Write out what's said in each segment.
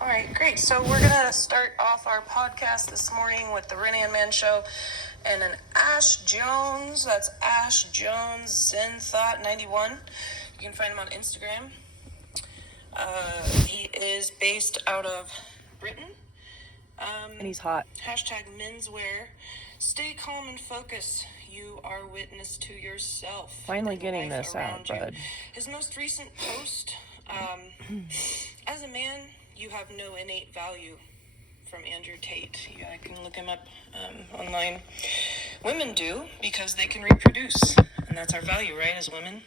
All right, great. So we're going to start off our podcast this morning with the Renan Man Show and an Ash Jones. That's Ash Jones Zen Thought 91. You can find him on Instagram. He is based out of Britain. And he's hot. Hashtag menswear. Stay calm and focus. You are witness to yourself. Finally getting this out, bud. His most recent post, as a man, you have no innate value, from Andrew Tate. I can look him up online. Women do, because they can reproduce. And that's our value, right, as women?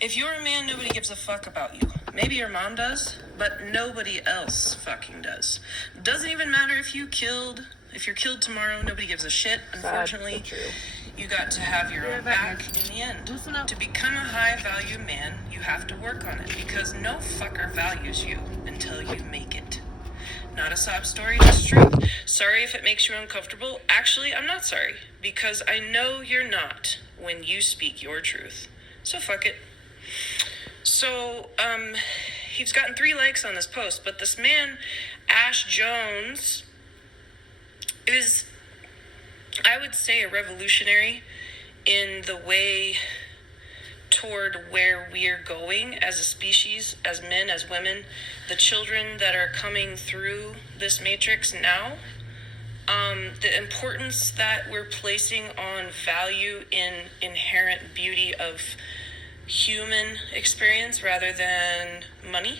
If you're a man, nobody gives a fuck about you. Maybe your mom does, but nobody else fucking does. Doesn't even matter if you're killed tomorrow, nobody gives a shit. Unfortunately, you got to have your own back in the end. To become a high-value man, you have to work on it, because no fucker values you until you make it. Not a sob story, just truth. Sorry if it makes you uncomfortable. Actually, I'm not sorry, because I know you're not when you speak your truth. So fuck it. So, he's gotten 3 likes on this post, but this man, Ash Jones, is, I would say, a revolutionary in the way toward where we're going as a species, as men, as women, the children that are coming through this matrix now, the importance that we're placing on value in inherent beauty of human experience rather than money.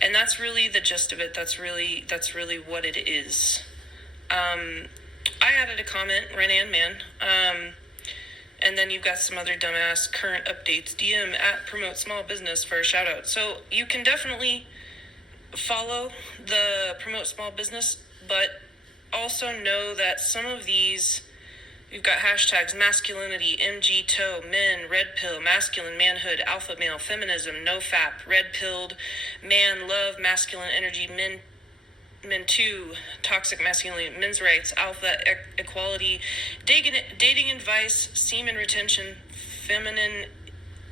And that's really the gist of it. That's really what it is. I added a comment, Renan Man, and then you've got some other dumbass current updates. DM at Promote Small Business for a shout out. So you can definitely follow the Promote Small Business, but also know that some of these, you've got hashtags masculinity, MG toe, men, red pill, masculine manhood, alpha male, feminism, no fap, red pilled, man, love, masculine energy, men too, toxic masculinity, men's rights, alpha equality, dating advice, semen retention,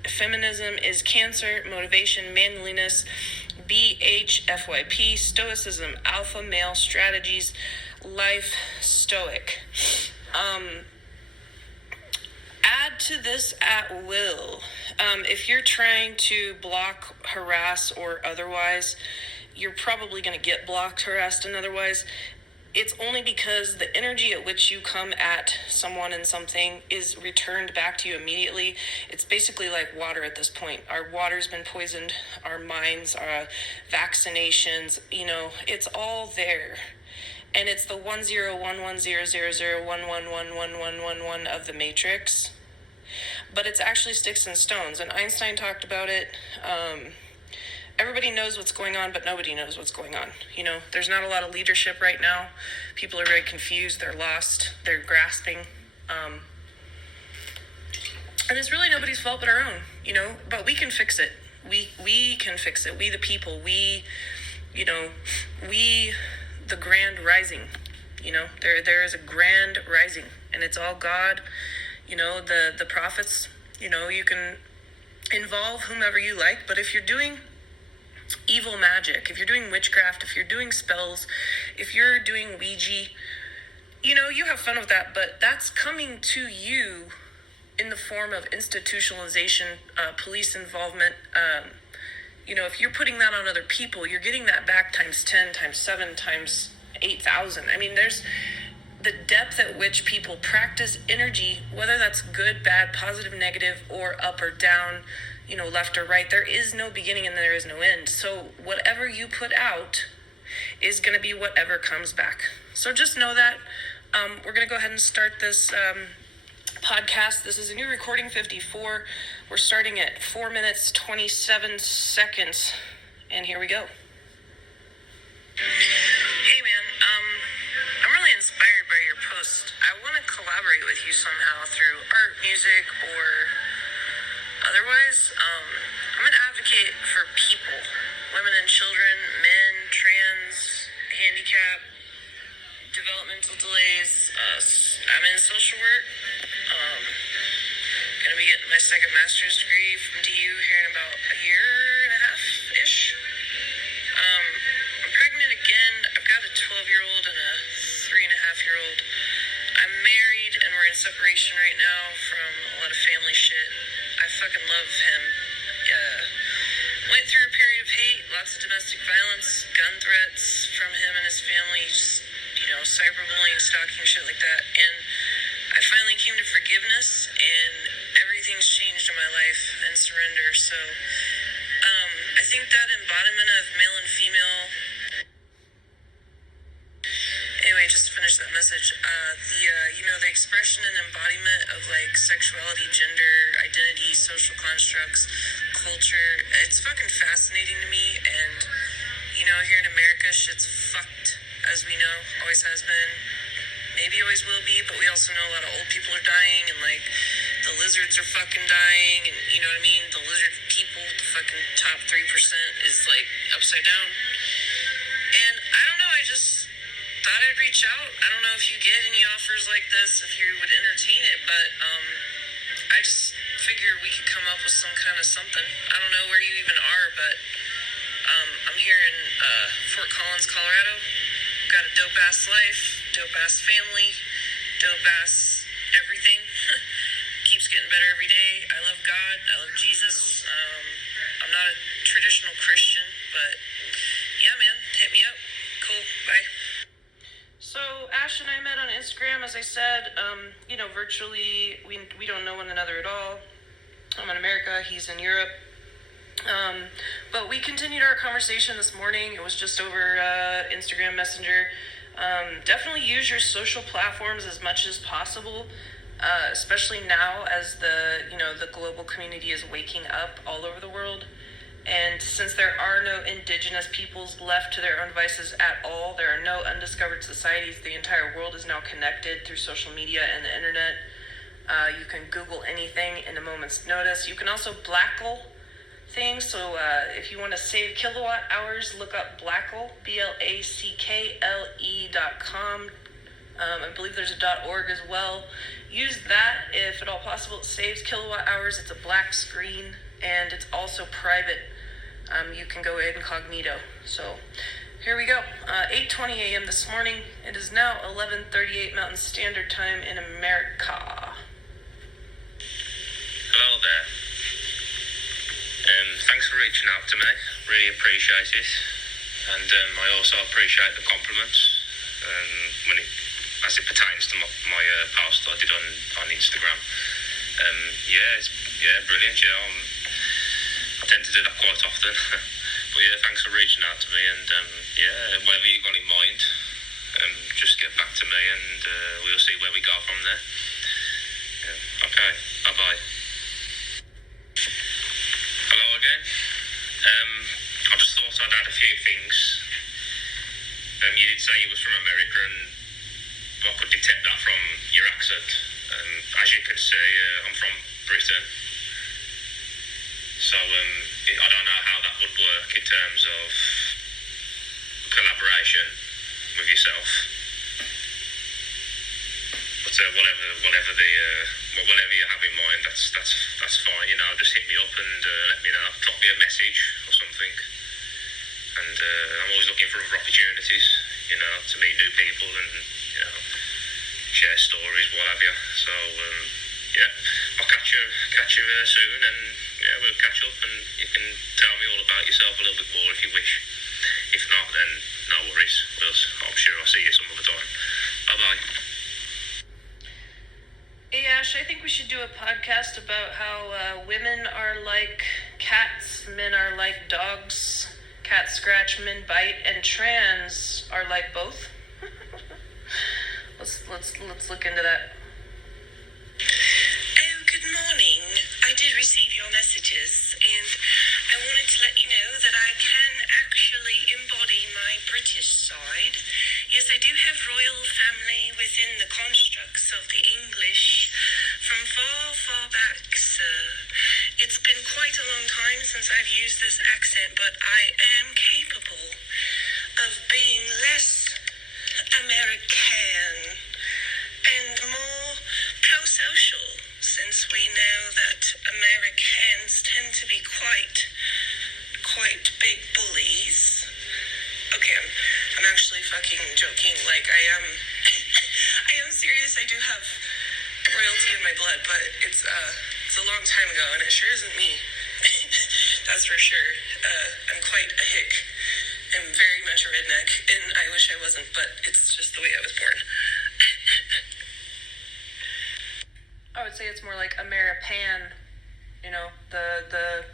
feminism is cancer, motivation, manliness, BHFYP, stoicism, alpha male strategies, life stoic. Add to this at will. If you're trying to block, harass, or otherwise, you're probably going to get blocked, harassed, and otherwise. It's only because the energy at which you come at someone and something is returned back to you immediately. It's basically like water at this point. Our water's been poisoned, our minds, our vaccinations, it's all there. And it's the 10110011111111 of the matrix. But it's actually sticks and stones. And Einstein talked about it. Everybody knows what's going on, but nobody knows what's going on. There's not a lot of leadership right now. People are very confused. They're lost. They're grasping. And it's really nobody's fault but our own, But we can fix it. We can fix it. We the people. We, the grand rising. There is a grand rising. And it's all God. The prophets. You can involve whomever you like. But if you're doing evil magic, if you're doing witchcraft, if you're doing spells, if you're doing Ouija, you have fun with that, but that's coming to you in the form of institutionalization, police involvement. If you're putting that on other people, you're getting that back times 10, times 7, times 8,000. I mean, there's the depth at which people practice energy, whether that's good, bad, positive, negative, or up or down, left or right. There is no beginning and there is no end. So whatever you put out is going to be whatever comes back. So just know that. We're going to go ahead and start this podcast. This is a new recording 54. We're starting at 4 minutes, 27 seconds. And here we go. Hey man, I'm really inspired by your post. I want to collaborate with you somehow through art, music, or otherwise. I'm an advocate for people, women and children, men, trans, handicap, developmental delays. I'm in social work. Gonna be getting my second master's degree from DU here in about a year and a half-ish. fucking love him. Went through a period of hate, lots of domestic violence, gun threats from him and his family, just, cyberbullying, stalking, shit like that. And I finally came to forgiveness, and everything's changed in my life and surrender. So I think that embodiment of male and female. Anyway, just to finish that message, the expression and embodiment of like sexuality, gender, identity, social constructs, culture, it's fucking fascinating to me. And here in America, shit's fucked, as we know, always has been, maybe always will be. But we also know a lot of old people are dying, and like the lizards are fucking dying, and you know what I mean, the lizard people, the fucking top 3% is like upside down. And I don't know, I just thought I'd reach out. I don't know if you get any offers like this, if you would entertain it, but I just figure we could come up with some kind of something. I don't know where you even are, but I'm here in Fort Collins, Colorado. Got a dope ass life, dope ass family, dope ass everything. Keeps getting better every day. I love God, I love Jesus. I'm not a traditional Christian, but yeah, man, hit me up. Cool, bye. So Ash and I met on Instagram, as I said. Virtually, we don't know one another at all. I'm in America, he's in Europe. But we continued our conversation this morning. It was just over Instagram Messenger. Definitely use your social platforms as much as possible, especially now as the global community is waking up all over the world. And since there are no indigenous peoples left to their own devices at all, there are no undiscovered societies. The entire world is now connected through social media and the internet. You can Google anything in a moment's notice. You can also blackle things. So if you want to save kilowatt hours, look up Blackle, BLACKLE.com. I believe there's a .org as well. Use that if at all possible. It saves kilowatt hours. It's a black screen, and it's also private. You can go incognito. So here we go. 8:20 a.m. this morning. It is now 11:38 Mountain Standard Time in America. Hello there. Thanks for reaching out to me. Really appreciate it. And I also appreciate the compliments as it pertains to my post I did on Instagram. Brilliant. I tend to do that quite often. But yeah, thanks for reaching out to me. And whatever you got in mind, just get back to me, and we'll see where we go from there. Yeah. Okay. Bye bye. Hello again. I just thought I'd add a few things. You did say you was from America, and I could detect that from your accent. As you can see, I'm from Britain. So I don't know how that would work in terms of collaboration with yourself. But whatever you have in mind, that's fine. Just hit me up and let me know. Drop me a message or something. And I'm always looking for other opportunities, to meet new people and share stories, what have you. So I'll catch you soon, and we'll catch up, and you can tell me all about yourself a little bit more if you wish. If not, then no worries. I'm sure I'll see you some other time. Bye bye. Hey Ash, I think we should do a podcast about how women are like cats, men are like dogs, cats scratch, men bite, and trans are like both. Let's look into that. Oh, good morning. I did receive your messages, and I wanted to let you know that I can actually embody my British side. Yes, I do have royal family within the constructs of the English from far, far back, sir. It's been quite a long time since I've used this accent, but I am capable of being less American and more pro-social, since we know that Americans tend to be quite big bullies. Okay, I'm actually fucking joking. Like, I am serious. I do have royalty in my blood, but it's It's a long time ago, and it sure isn't me. That's for sure. I'm quite a hick. I'm very much a redneck, and I wish I wasn't, but it's just the way I was born. I would say it's more like Ameripan, you know, the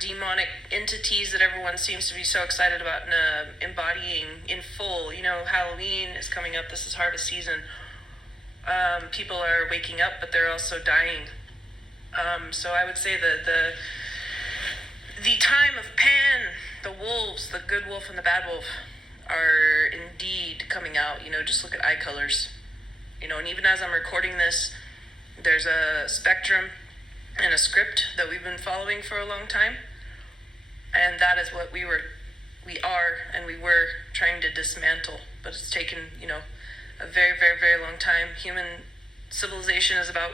demonic entities that everyone seems to be so excited about embodying in full. You know, Halloween is coming up. This is harvest season. People are waking up, but they're also dying. So I would say the time of Pan, the wolves, the good wolf and the bad wolf, are indeed coming out. You know, just look at eye colors. You know, and even as I'm recording this, there's a spectrum and a script that we've been following for a long time, and that is what we were trying to dismantle. But it's taken, you know, a very, very, very long time. Human civilization is about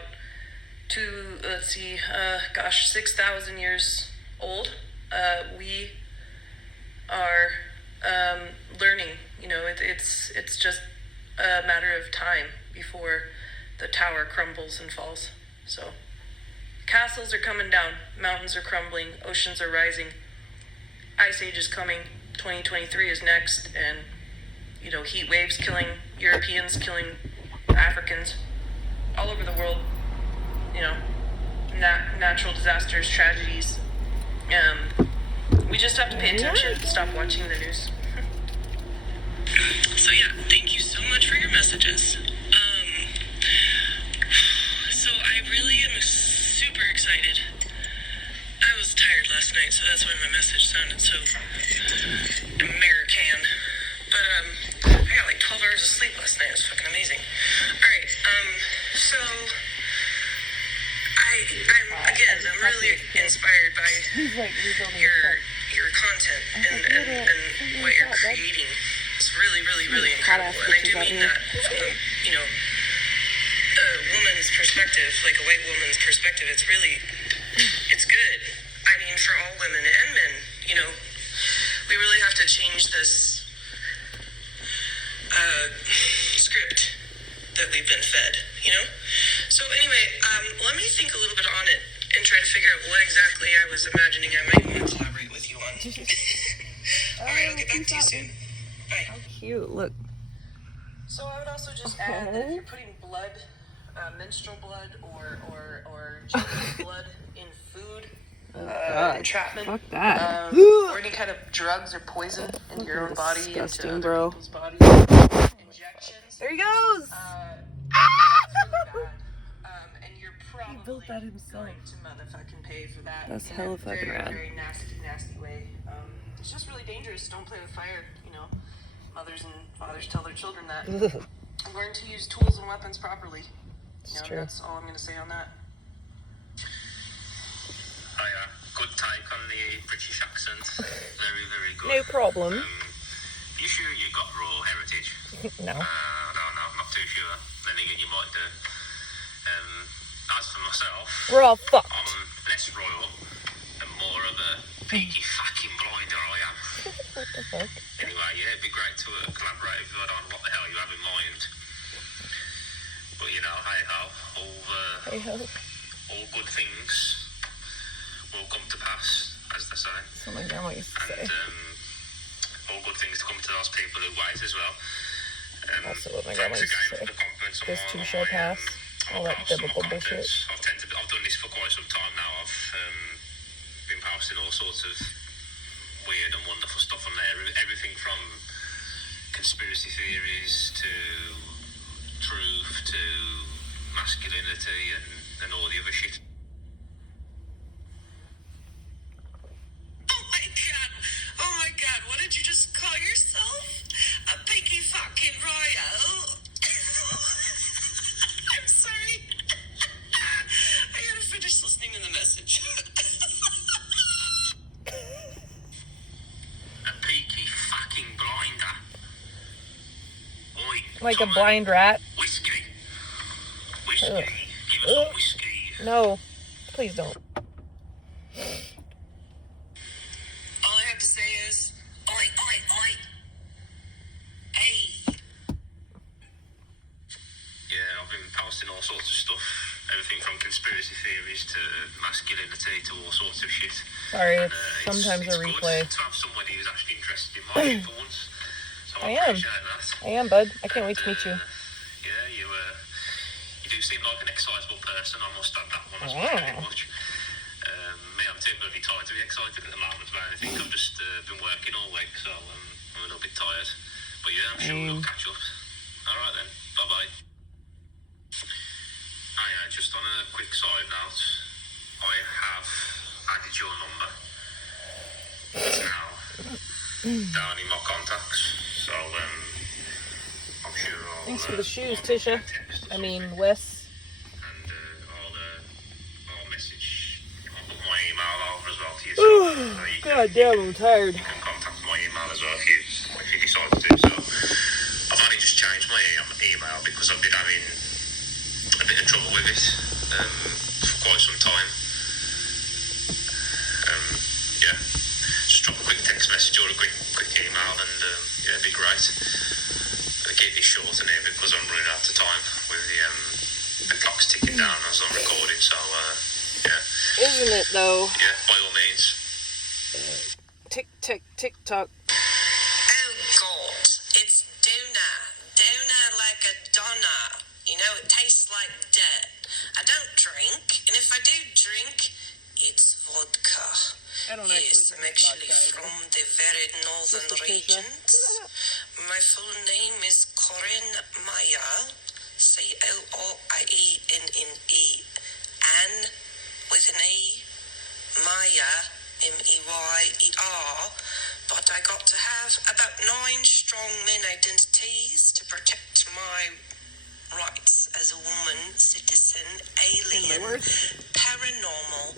6,000 years old. We are learning. You know, it's just a matter of time before the tower crumbles and falls. So castles are coming down, mountains are crumbling, oceans are rising, ice age is coming, 2023 is next, and, you know, heat waves killing Europeans, killing Africans, all over the world, you know, natural disasters, tragedies. We just have to pay attention, stop watching the news. So yeah, thank you so much for your messages. So I really am super excited. I was tired last night, so that's why my message sounded so American. But I got like 12 hours of sleep last night. It was fucking amazing. Alright, so I'm really inspired by your content and what you're creating. It's really, really, really incredible. And I do mean that from the, you know, a woman's perspective, like a white woman's perspective. It's good. I mean, for all women and men, you know, we really have to change this script that we've been fed, you know? So anyway, let me think a little bit on it and try to figure out what exactly I was imagining I might want to collaborate with you on. Alright, I'll get back to you soon. Bye. How cute. Look. So I would also just add that if you're putting blood, menstrual blood or genital blood in food, entrapment, fuck that. or any kind of drugs or poison into your own body, disgusting, into bro. other people's bodies, injections, There he goes. that's really bad. And you're probably built that himself. going to motherfucking pay for that. That's in hella a fucking very, rad. very nasty way. It's just really dangerous. Don't play with fire. You know, mothers and fathers tell their children that. Learn to use tools and weapons properly. It's You know, true. that's all I'm going to say on that. Hiya. Good take on the British accent. Very, very good. No problem. You sure you got raw heritage? No. No, I'm not too sure. Then again, you might do. As for myself, We're all fucked. I'm less royal and more of a peaky fucking blinder I am. What the fuck? Anyway, yeah, it'd be great to collaborate with you. I don't know what the hell you have in mind. But, you know, hey-ho, Hey-ho. all good things will come to pass, as they say. That's what my grandma used to say. And all good things to come to those people who wait as well. Also what my grandma thanks used to again say. for the compliments on This my- too on shall my, pass. on All my that posts, on my biblical bullshit. contents. I've done this for quite some time now. I've been posting all sorts of weird and wonderful stuff on there. Everything from conspiracy theories to truth to masculinity and all the other shit. Oh my god, what did you just call yourself? A pinky fucking royal? I'm sorry. I gotta finish listening to the message. A peaky fucking blinder. Oi, Like a Tommy, blind rat. Whiskey. Ugh. Give us some whiskey. No. Please don't. All I have to say is, oi, oi, oi. Hey. Yeah, I've been posting all sorts of stuff everything from conspiracy theories to masculinity to all sorts of shit. Sorry, And, it's sometimes it's a replay. good to have somebody who's actually interested in my shit for once. So I am. appreciate that. I am, bud. I can't wait to meet you. Yeah, you do seem like an excitable person. I must add that one as well. Very much. Me, I'm too bloody tired to be excited at the moment about anything. I've just been working all week, so I'm a little bit tired. But yeah, I'm sure we'll catch up. Alright then, bye-bye. Just on a quick side note, I have added your number. It's now down in my contacts, so I'm sure I'll... Thanks for the shoes, Tisha. I mean, something. Wes. And I'll message, I'll put my email over as well to you. So God damn, I'm tired. you can contact my email as well if you decide to do so. I've only just changed my email because I've been having a bit of trouble with it for quite some time. Yeah, just drop a quick text message or a quick email and yeah, it'd be great. I'll keep this short in here because I'm running out of time with the clock's ticking down as I'm recording, so yeah. Isn't it, though? Yeah, by all means. Tick, tick, tick, tock. Oh God, it's Dona like a donna. You know, it tastes like dirt. I don't drink, and if I do drink, it's vodka. I don't Yes, I'm actually vodka from the very northern Sister Tisha. regions. My full name is Corinne Meyer, Corinne, Anne with an E, Meyer, Meyer, but I got to have about 9 strong men identities to protect my rights as a woman, citizen, alien, paranormal,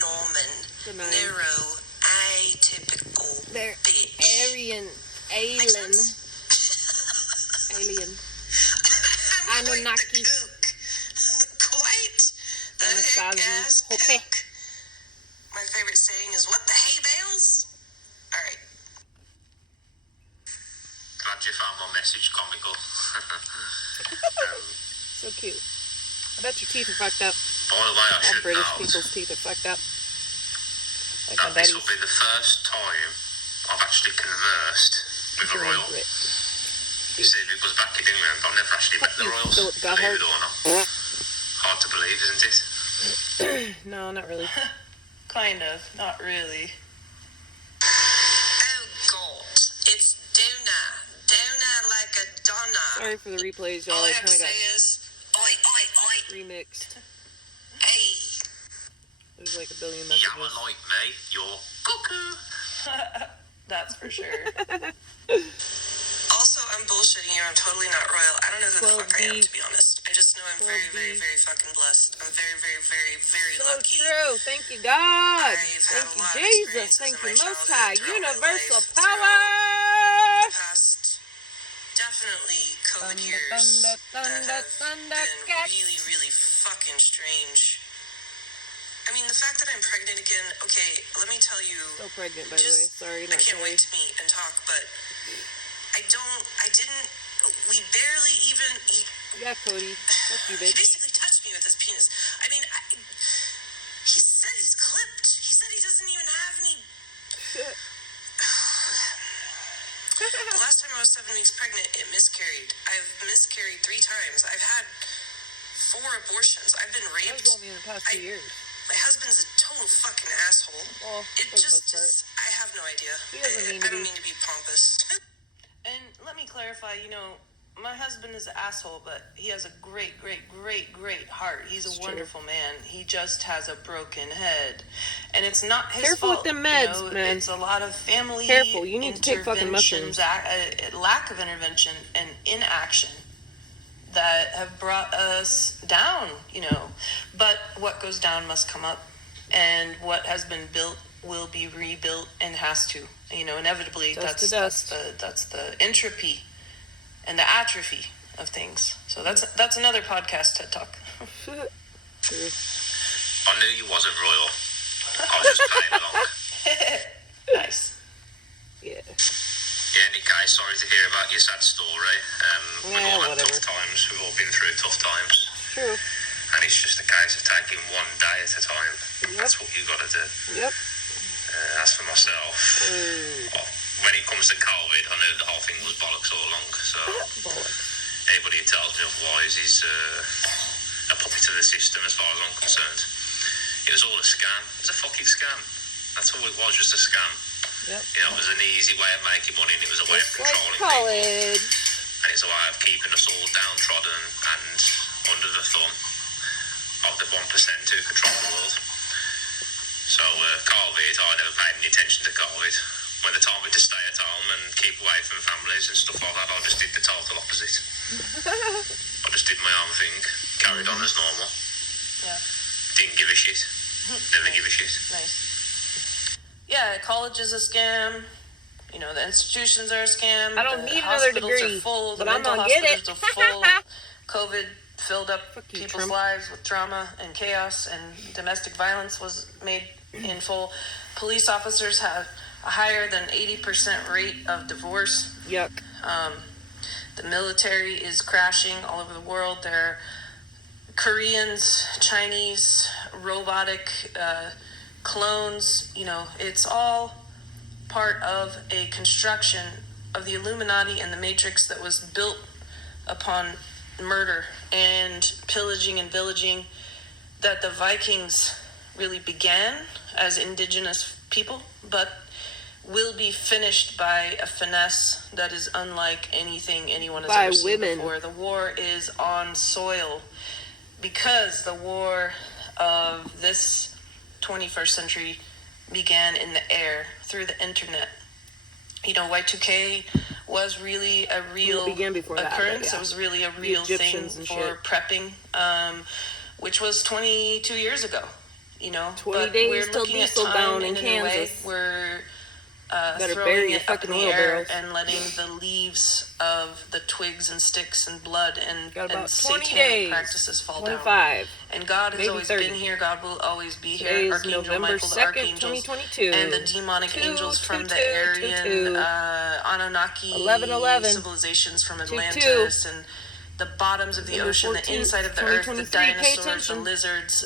Norman, neuro, atypical They're bitch. Aryan, Make alien, sense? alien. I'm quite Anunnaki. the kook. Quite the Anasazi. hook-ass Hope. kook. My favorite saying is, what the hay bales? All right. Glad you found my message comical. So cute. I bet your teeth are fucked up. By the way, I All should British note people's teeth are fucked up. Like that my this daddy's. will be the first time I've actually conversed with a royal. You see, because back in England, I've never actually met the royals, Philip believe Goddard. it or not. Hard to believe, isn't it? No, not really. Kind of, not really. Oh God, it's Dona like a donna. Sorry for the replays, y'all. All I I have to kind of say got is, oi. remixed. Hey. There's like a billion You're messages. like me, you're cuckoo. That's for sure. Also, I'm bullshitting you. I'm totally not royal. I don't know who the fuck I am, 12D. to be honest. I just know I'm very, 12D. very, very fucking blessed. I'm very, very, very, very So lucky. true. Thank you, God. I've had Thank a you, lot of Jesus. experiences Thank in you, my Most childhood, High. throughout my Universal life, power. The past, definitely COVID years that have been really, really fucking strange. I mean, the fact that I'm pregnant again, okay, let me tell you. So pregnant, by the way. Sorry, I not can't sorry. wait to meet and talk, but we barely even, Yeah, Cody. Fuck you, he bitch. basically touched me with his penis. I mean, he said he's clipped. He said he doesn't even have any. The last time I was 7 weeks pregnant, it miscarried. I've miscarried 3 times. I've had 4 abortions. I've been That raped. was only in the past 2 years. My husband's a total fucking asshole. Well, It for the just most part. is. I have no idea. He doesn't mean I to don't be. mean to be pompous. And let me clarify, my husband is an asshole, but he has a great heart. He's a wonderful man. He just has a broken head. And it's not his Careful with fault. them meds, man. It's a lot of family Careful, you need to take fucking mushrooms. lack of intervention and inaction that have brought us down, But what goes down must come up. And what has been built will be rebuilt and has to. Inevitably, Dust to that's dust. the entropy and the atrophy of things. So that's another podcast TED Talk. True. I knew you wasn't royal. I was just playing along. Nice. Yeah. In any case, sorry to hear about your sad story. We've all had whatever. tough times. We've all been through tough times. True. and it's just a case of taking one day at a time. That's what you got to do. Yep. As for myself, when it comes to COVID, I knew the whole thing was bollocks all along. So anybody who tells me otherwise is a puppet to the system, as far as I'm concerned. It was all a scam. It was a fucking scam. That's all it was, just a scam. Yep. You know, it was an easy way of making money, and it was a way of Just like controlling college. people. And it's a way of keeping us all downtrodden and under the thumb of the 1% who control the world. So COVID, I never paid any attention to COVID. When they told me to stay at home and keep away from families and stuff like that, I just did the total opposite. I just did my own thing, carried on as normal. Yeah. Didn't give a shit. Never give a shit. Nice. Yeah, college is a scam. You know, the institutions are a scam. I don't the need another hospitals degree, are full. The but I'm mental gonna get hospitals it. are full. COVID filled up Fuck you, people's Trump. lives with trauma and chaos, and domestic violence was made in full. Police officers have a higher than 80% rate of divorce. Yuck. The military is crashing all over the world. There are Koreans, Chinese, robotic clones. You know, it's all part of a construction of the Illuminati and the Matrix that was built upon murder and pillaging and villaging, that the Vikings really began as indigenous people, but will be finished by a finesse that is unlike anything anyone has By ever seen women. before. The war is on soil, because the war of this 21st century began in the air through the internet. You know, Y2K was really a real began before that, occurrence. but yeah. It was really a real thing Egyptians and for shit. prepping, which was 22 years ago. You know, 20 but days we're till looking at diesel time down in in a new way. Kansas. We're Better throwing bury your it up fucking in the air wheelbarrows. and letting the leaves of the twigs and sticks and blood and, Got about and 20 satanic days. practices fall down. 25. And God has Maybe always 30. been here. God will always be Today here. is Archangel November Michael, the 2nd, archangels, 2022. and the demonic angels from the 22, Aryan Anunnaki 11/11. civilizations from 22. Atlantis and the bottoms of the November ocean, 14th, the inside of the earth, the 2023. Pay dinosaurs, the attention. lizards.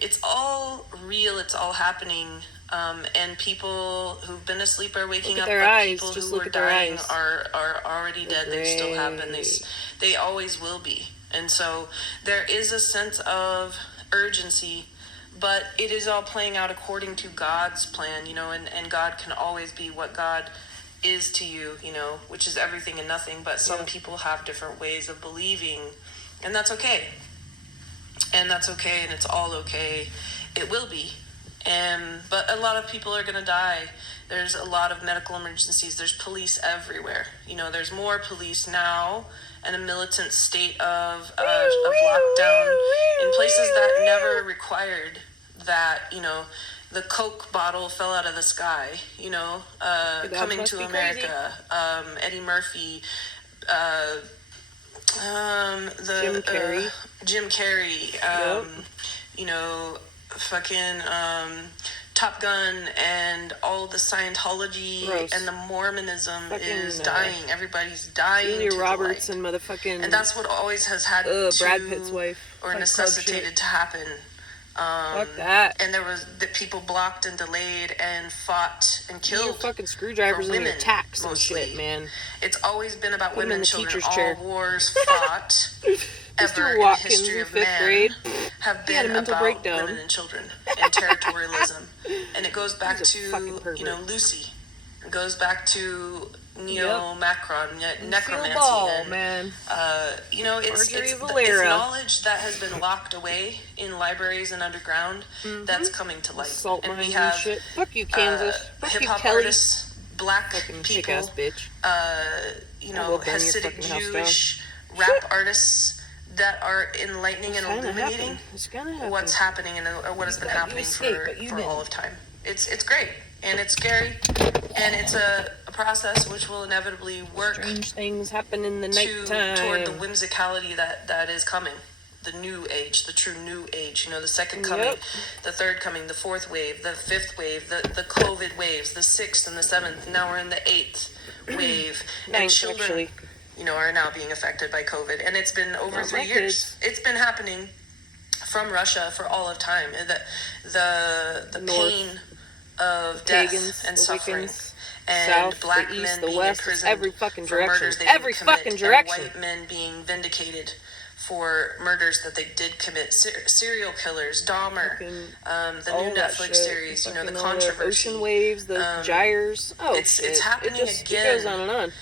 It's all real. It's all happening. And people who've been asleep are waking Look at up, their but eyes. people Just who look are at their dying eyes. are already dead. They still have been. Great. They always will be. And so there is a sense of urgency, but it is all playing out according to God's plan, you know, and God can always be what God is to you, you know, which is everything and nothing. But some people have different ways of believing, and that's okay. And that's okay, and it's all okay. It will be. But a lot of people are going to die. There's a lot of medical emergencies. There's police everywhere. You know, there's more police now, and a militant state of lockdown in places that never required that. You know, the Coke bottle fell out of the sky. You know, Coming must to be America, Eddie Murphy, Jim Carrey, you know, fucking Top Gun, and all the Scientology Gross. and the Mormonism Fucking, is dying. Everybody's dying. Julia to the Roberts light. and motherfucking And that's what always has had to Brad Pitt's wife. or Fight Club necessitated shit. to happen. Fuck that. And there was that people blocked and delayed and fought and Your killed. fucking screwdrivers for and your women, tacks and mostly. shit, man. It's always been about Put 'em women in and the children. teacher's All chair. wars fought ever in the Watkins history in of 5th man grade. have He had a been mental about breakdown. women and children and territorialism. And it goes back He's a fucking to, pervert. you know, Lucy. It goes back to Neo-Macron, Lucille necromancy. Ball, and, man. you know, it's Marjorie it's Valera. knowledge that has been locked away in libraries and underground that's coming to light. Salt and mines we and have shit. Fuck you, Kansas. Fuck you, hip-hop Kelly. artists, black Fucking people, kick-ass bitch. you I know, will burn your Hasidic fucking house Jewish rap artists that are enlightening and Gonna illuminating happen. It's gonna happen. what's happening and or what has been thought you happening escaped, but you for didn't. all of time. It's great, and it's scary, and it's a process which will inevitably work Strange things happen in the toward the nighttime. whimsicality that is coming. The new age, the true new age, you know, the second coming, Yep. the third coming, the fourth wave, the fifth wave, the COVID waves, the sixth and the seventh. Now we're in the eighth wave. And Ninth, children actually. are now being affected by COVID. And it's been over 3 years. It's been happening from Russia for all of time. The pain of death and suffering. And South, black the east, men the being west, imprisoned every fucking for direction. murders they Every didn't commit, fucking direction. and white men being vindicated for murders that they did commit. Serial killers, Dahmer, the new Netflix series, the controversy, the ocean waves, the gyres. Oh, it's happening again. It goes on and on.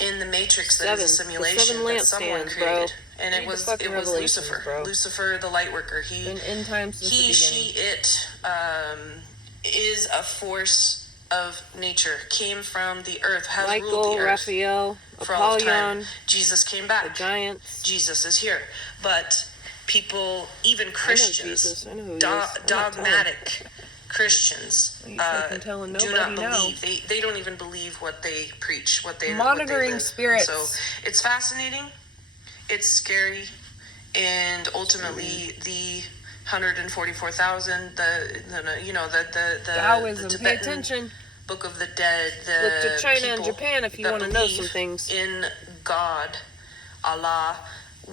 In the Matrix, that is a simulation that someone created, bro. And it was Lucifer, bro. Lucifer, the light worker. He, in time since he, the she, it is a force of nature, came from the earth, has ruled Michael, the earth Raphael, for all of time. Apollyon, Jesus came back. the giants. Jesus is here. But people, even Christians, I know who he is. dogmatic Christians, You fucking telling do nobody not now. believe. They don't even believe what they preach, what they Monitoring live. spirits. So it's fascinating. It's scary, and ultimately the 144,000. The Taoism. the Pay Tibetan attention. Book of the Dead. Look to China and people Japan if you that want to know believe some things. in God, Allah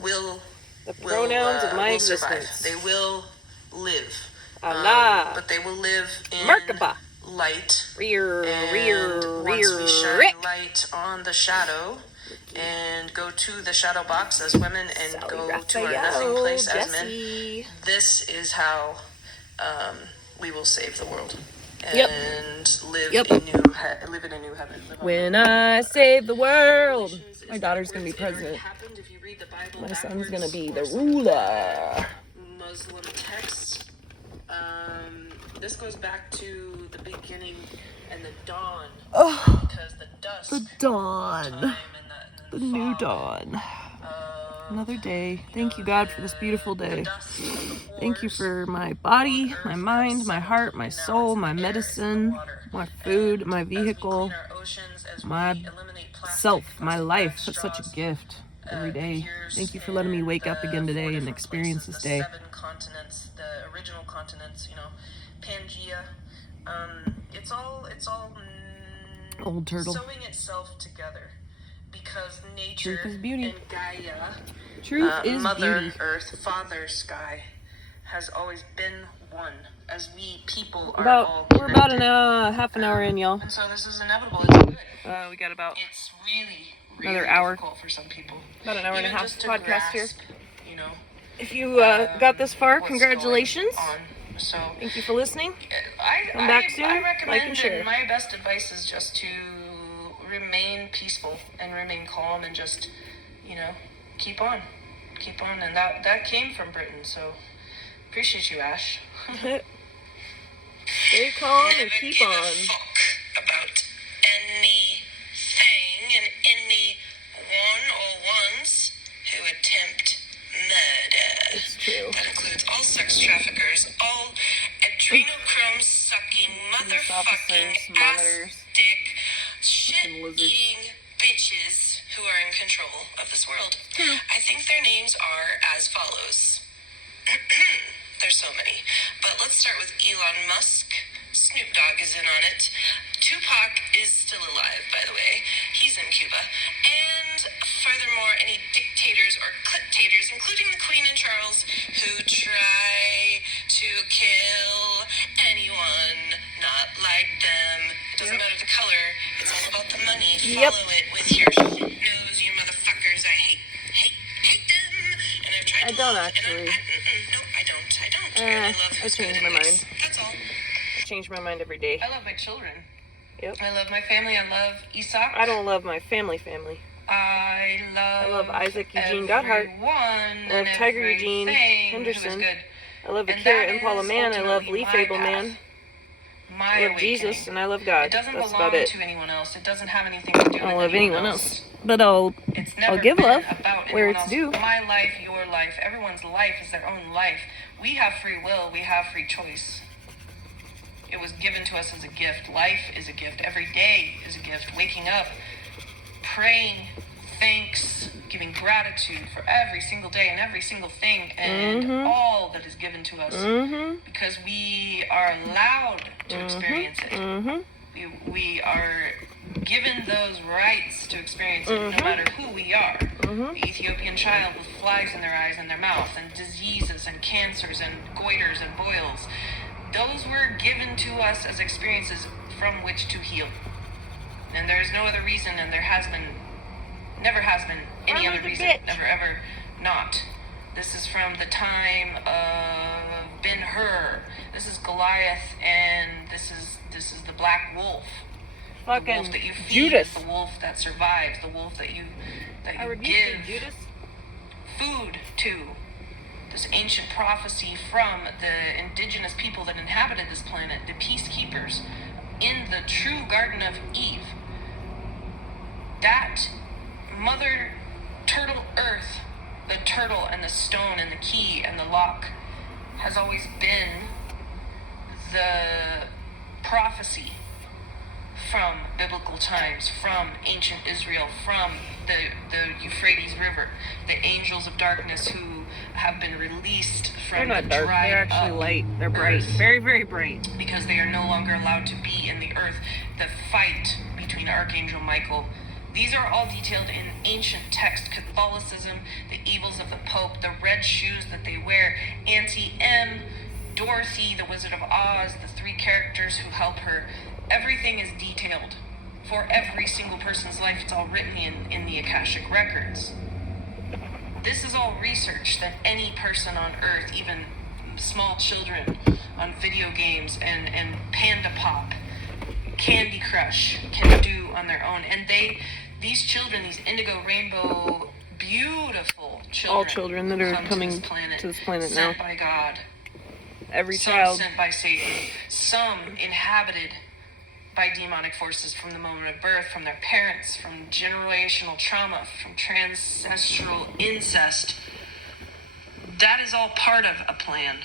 will. The pronouns of my will survive. existence. They will live. Allah. But they will live in Merkaba. light. Rear, And once we shine light on the shadow and go to the shadow box as women and Sally go to our Raphael, nothing place as men, Jesse. this is how we will save the world. Yep. And live Yep. in a new heaven. When I save the world, my daughter's gonna be president. My son's gonna be the ruler. Muslim texts. This goes back to the beginning and the dawn. Oh, Because the dusk. the dawn. Time and The the new fog, dawn. Another day. Thank you, God, for this beautiful day. Thank you for my body, my mind, my heart, my soul, my medicine, my food, my vehicle, my self, my life. It's such a gift every day. Thank you for letting me wake up again today and experience this day. 7 continents, the original continents, Pangea. It's all Old turtle. sewing itself together because nature Truth is beauty. and Gaia, Truth is Mother beauty. Earth, Father Sky, has always been one. As we people are all We're about connected. half an hour in, y'all. And so this is inevitable. It's good. We got about It's really Another hour. difficult for some people. About an hour and a Even half just to podcast here. grasp, If you got this far, what's congratulations. going on. So Thank you for listening. Come back soon. I Like recommend, and share. and my best advice is just to remain peaceful and remain calm and just, keep on, and that came from Britain. So appreciate you, Ash. Stay calm and Never keep give a on. fuck about anything and anyone or ones who attempt murder. It's true. That includes all sex traffickers, all adrenochrome sucking Police motherfucking officers, monitors, ass dick shit fucking lizards. eating bitches who are in control of this world. I think their names are as follows. There's so many. But let's start with Elon Musk. Snoop Dogg is in on it. Tupac is still alive, by the way. He's in Cuba. And furthermore, any dictators or clicktators, including the Queen and Charles, who try to kill anyone not like them. It doesn't matter the color. It's all about the money. Yep. Follow it with your shit nose, you motherfuckers. I hate them. And I've tried I to don't love, actually. No, I don't. I love I who's changed good my and nice. mind. That's all. I change my mind every day. I love my children. Yep. I love my family. I love Isak. I don't love my family. I love Isaac Eugene Gotthard. I I love Tiger Eugene Henderson. I love And Akira that Impala is Man. I love ultimately Lee my Fable path. Man. My I love awakening. Jesus and I love God. It doesn't That's belong about it. to anyone else. It doesn't have anything to do with I don't love anyone else. But I'll It's never give been love about where anyone it's else. due. My life, your life, everyone's life is their own life. We have free will. We have free choice. It was given to us as a gift. Life is a gift. Every day is a gift. Waking up, praying, thanks, giving gratitude for every single day and every single thing and all that is given to us because we are allowed to experience it. We are given those rights to experience it, no matter who we are. The Ethiopian child with flies in their eyes and their mouth, and diseases and cancers and goiters and boils. Those were given to us as experiences from which to heal. And there is no other reason, and there has been, never has been any other reason, never ever not. This is from the time of Ben-Hur. This is Goliath, and this is the black wolf. Fucking the wolf that you feed, Judas. the wolf that survives, the wolf that you give food to. This ancient prophecy from the indigenous people that inhabited this planet, the peacekeepers, in the true Garden of Eve. That Mother Turtle Earth, the turtle and the stone and the key and the lock, has always been the prophecy from biblical times, from ancient Israel, from the Euphrates River, the angels of darkness who have been released from They're not the dark, dried they're actually up light. They're bright. earth, Very, very bright. because they are no longer allowed to be in the earth. The fight between Archangel Michael. These are all detailed in ancient text. Catholicism, the evils of the Pope, the red shoes that they wear, Auntie M, Dorothy, the Wizard of Oz, the three characters who help her. Everything is detailed for every single person's life. It's all written in the Akashic Records. This is all research that any person on Earth, even small children on video games and Panda Pop, Candy Crush, can do on their own. And these children, these indigo rainbow, beautiful children, All children that are come coming to this planet now. sent by God. Every Some child. sent by Satan, some inhabited by demonic forces from the moment of birth, from their parents, from generational trauma, from ancestral incest. That is all part of a plan.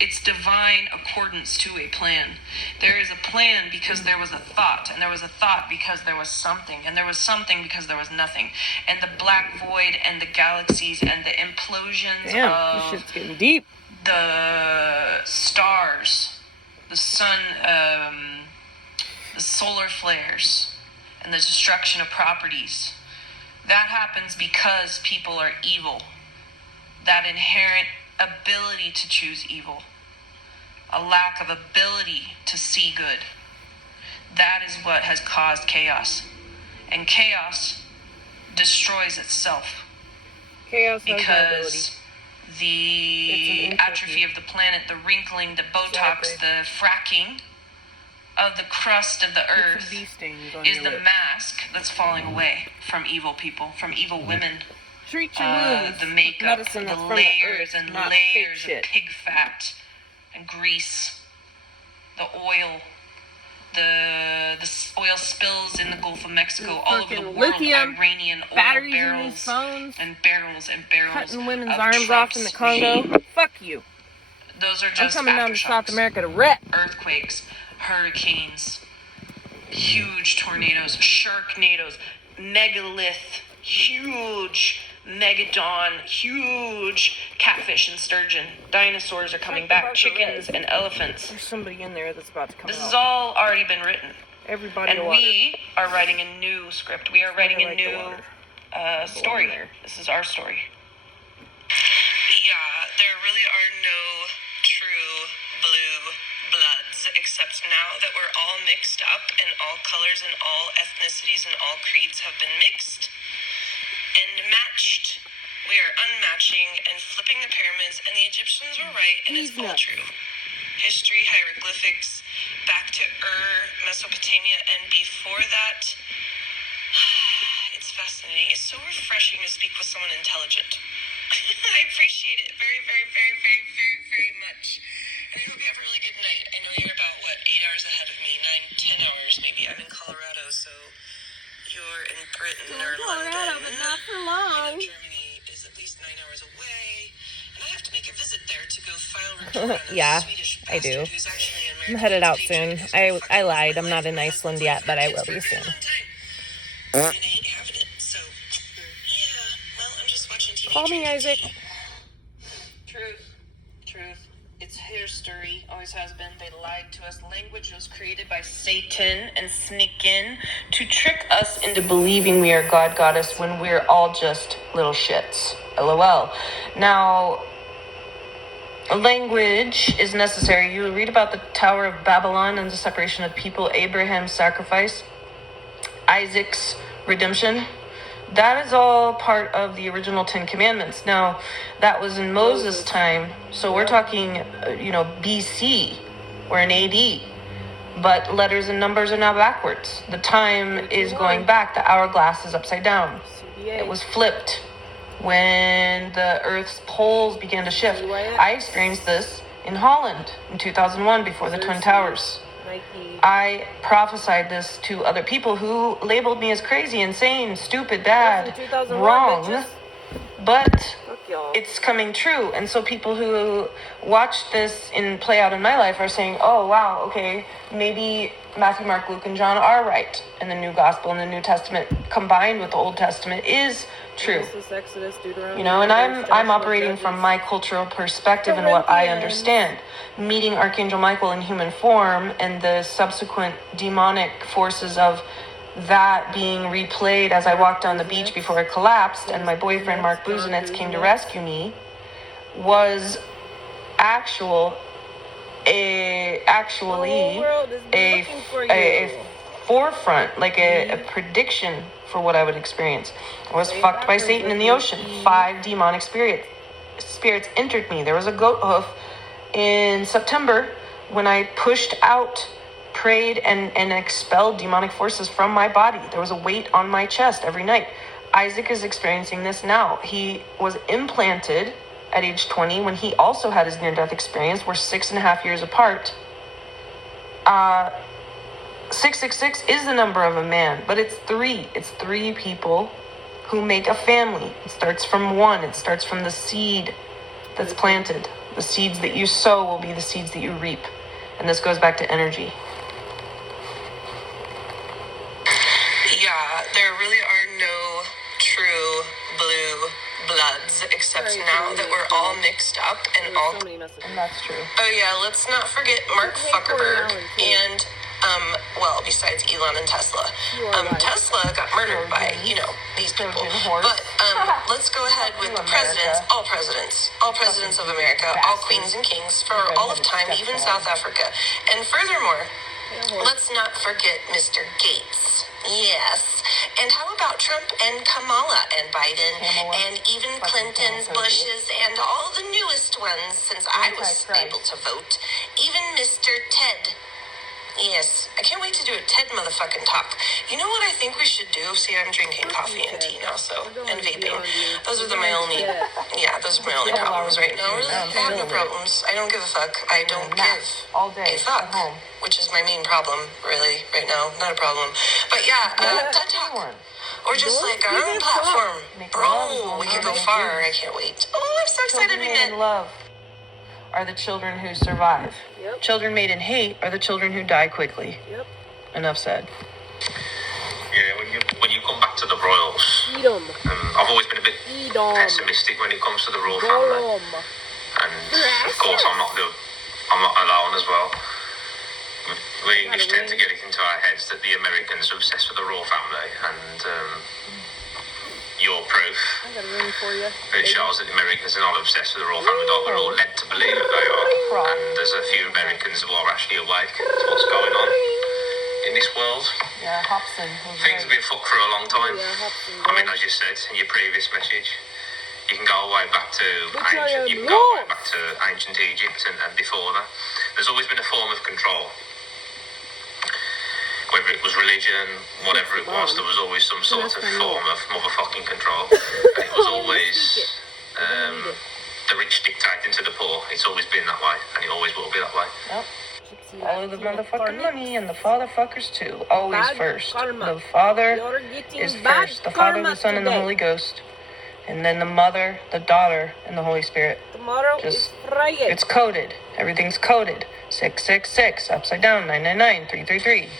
It's divine accordance to a plan. There is a plan because there was a thought, and there was a thought because there was something, and there was something because there was nothing. And the black void and the galaxies and the implosions Damn, this of shit's getting deep. the stars, the sun, the solar flares, and the destruction of properties. That happens because people are evil. That inherent ability to choose evil. A lack of ability to see good. That is what has caused chaos. And chaos destroys itself. Chaos has no ability. Because the It's an atrophy of the planet, the wrinkling, the Botox, Exactly. the fracking of the crust of the Get some earth bee stings on is your the lips. mask that's falling away from evil people, from evil women. Treat your wounds The with makeup, medicine the that's from the layers earth, and not fake layers of shit. pig fat and grease, the oil, the oil spills in the Gulf of Mexico, all over the Fucking world, lithium, Iranian oil batteries in barrels these phones, and barrels and barrels cutting women's of arms off in the Trump's Congo. regime. Fuck you. Those are I'm just coming down to South aftershocks. America to rep. Earthquakes, hurricanes, huge tornadoes, sharknadoes, megalith, huge megadon, huge catfish and sturgeon. Dinosaurs are coming back, chickens and elephants. There's somebody in there that's about to come This out. has all already been written. Everybody And to water. we are writing a new script. We are writing a like the new water. story. there. This is our story. Yeah, there really are no true blue bloods, except now that we're all mixed up and all colors and all ethnicities and all creeds have been mixed and matched. We are unmatching and flipping the pyramids, and the Egyptians were right, and it's all true. History, hieroglyphics, back to Mesopotamia, and before that, it's fascinating. It's so refreshing to speak with someone intelligent. I appreciate it very, very, very, very, very, very much. And I hope you have a really good night. I know you're about, 8 hours ahead of me, 9, 10 hours maybe. I'm in Colorado, so you're in Britain or London. but not for I long. know Germany is at least 9 hours away, and I have to make a visit there to go file report on a Yeah, Swedish I do. bastard who's actually an I'm American headed out expatriate soon. who's been I fucking lied. with I'm my not in life Iceland and yet, but I kids will for be a very soon. long time. And I ain't having it, so yeah. Well, I'm just watching TV. Call me, drinking Isaac. tea. Truth. It's history, always has been. They lied to us. Language was created by Satan and sneak in to trick us into believing we are God goddess when we're all just little shits. LOL. Now, language is necessary. You read about the Tower of Babylon and the separation of people, Abraham's sacrifice, Isaac's redemption. That is all part of the original 10 Commandments. Now, that was in Moses' time, so we're talking, BC. We're in AD. But letters and numbers are now backwards. The time is going back. The hourglass is upside down. It was flipped when the Earth's poles began to shift. I experienced this in Holland in 2001 before the Twin Towers. I prophesied this to other people who labeled me as crazy, insane, stupid, bad, wrong, but it's coming true. And so people who watch this play out in my life are saying, oh, wow, okay, maybe Matthew, Mark, Luke, and John are right, and the New Gospel and the New Testament combined with the Old Testament is true. Exodus, Deuteronomy, and I'm operating from my cultural perspective and what I understand. Meeting Archangel Michael in human form and the subsequent demonic forces of that being replayed as I walked down the beach before I collapsed and my boyfriend Mark Buzenitz came to rescue me was actually a forefront, like a prediction for what I would experience. I was fucked by Satan in the ocean. 5 demonic spirits entered me. There was a goat hoof in September when I pushed out, prayed, and expelled demonic forces from my body. There was a weight on my chest every night. Isaac is experiencing this now. He was implanted at age 20 when he also had his near-death experience. We're 6.5 years apart. 666 is the number of a man, but it's 3. It's 3 people who make a family. It starts from 1. It starts from the seed that's planted. The seeds that you sow will be the seeds that you reap. And this goes back to energy. Yeah, there really are no true blue bloods, except now that we're all mixed up and all... And that's true. Oh yeah, let's not forget Mark Zuckerberg and, besides Elon and Tesla. Tesla got murdered by, these people. But let's go ahead with the presidents, all presidents of America, all queens and kings for all of time, even South Africa. And furthermore, let's not forget Mr. Gates. Yes. And how about Trump and Kamala and Biden and even Clinton's, Bush's, and all the newest ones since I was able to vote. Even Mr. Ted. Yes, I can't wait to do a TED motherfucking talk. You know what I think we should do? See, I'm drinking coffee and tea now, and vaping. Those are my only problems right now. Really, I have no problems. I don't give a fuck. I don't give a fuck, which is my main problem, really, right now. Not a problem. But yeah, TED talk. Or just like our own platform. Bro, we can go far. I can't wait. Oh, I'm so excited we met. Love are the children who survive. Yep. Children made in hate are the children who die quickly. Yep. Enough said. Yeah, when you come back to the royals, I've always been a bit pessimistic when it comes to the royal family, and of course I'm not alone as well. We English tend to get it into our heads that the Americans are obsessed with the royal family, and your proof it shows that the Americans are not obsessed with the royal family, but we're all led to believe that they are. And there's a few Americans who are actually awake to what's going on in this world. Yeah, Hobson. Things have been fucked for a long time. As you said in your previous message, you can go way back to ancient Egypt and before that. There's always been a form of control. Whether it was religion, whatever it was, there was always some sort of form of motherfucking control. And it was always the rich dictating to the poor. It's always been that way, and it always will be that way. Yep. Follow the motherfucking money and the fatherfuckers too. Always first. The father is first. The Father, the Son, and the Holy Ghost. And then the Mother, the Daughter, and the Holy Spirit. Tomorrow is Friday. It's coded. Everything's coded. 666, upside down, 999, 333.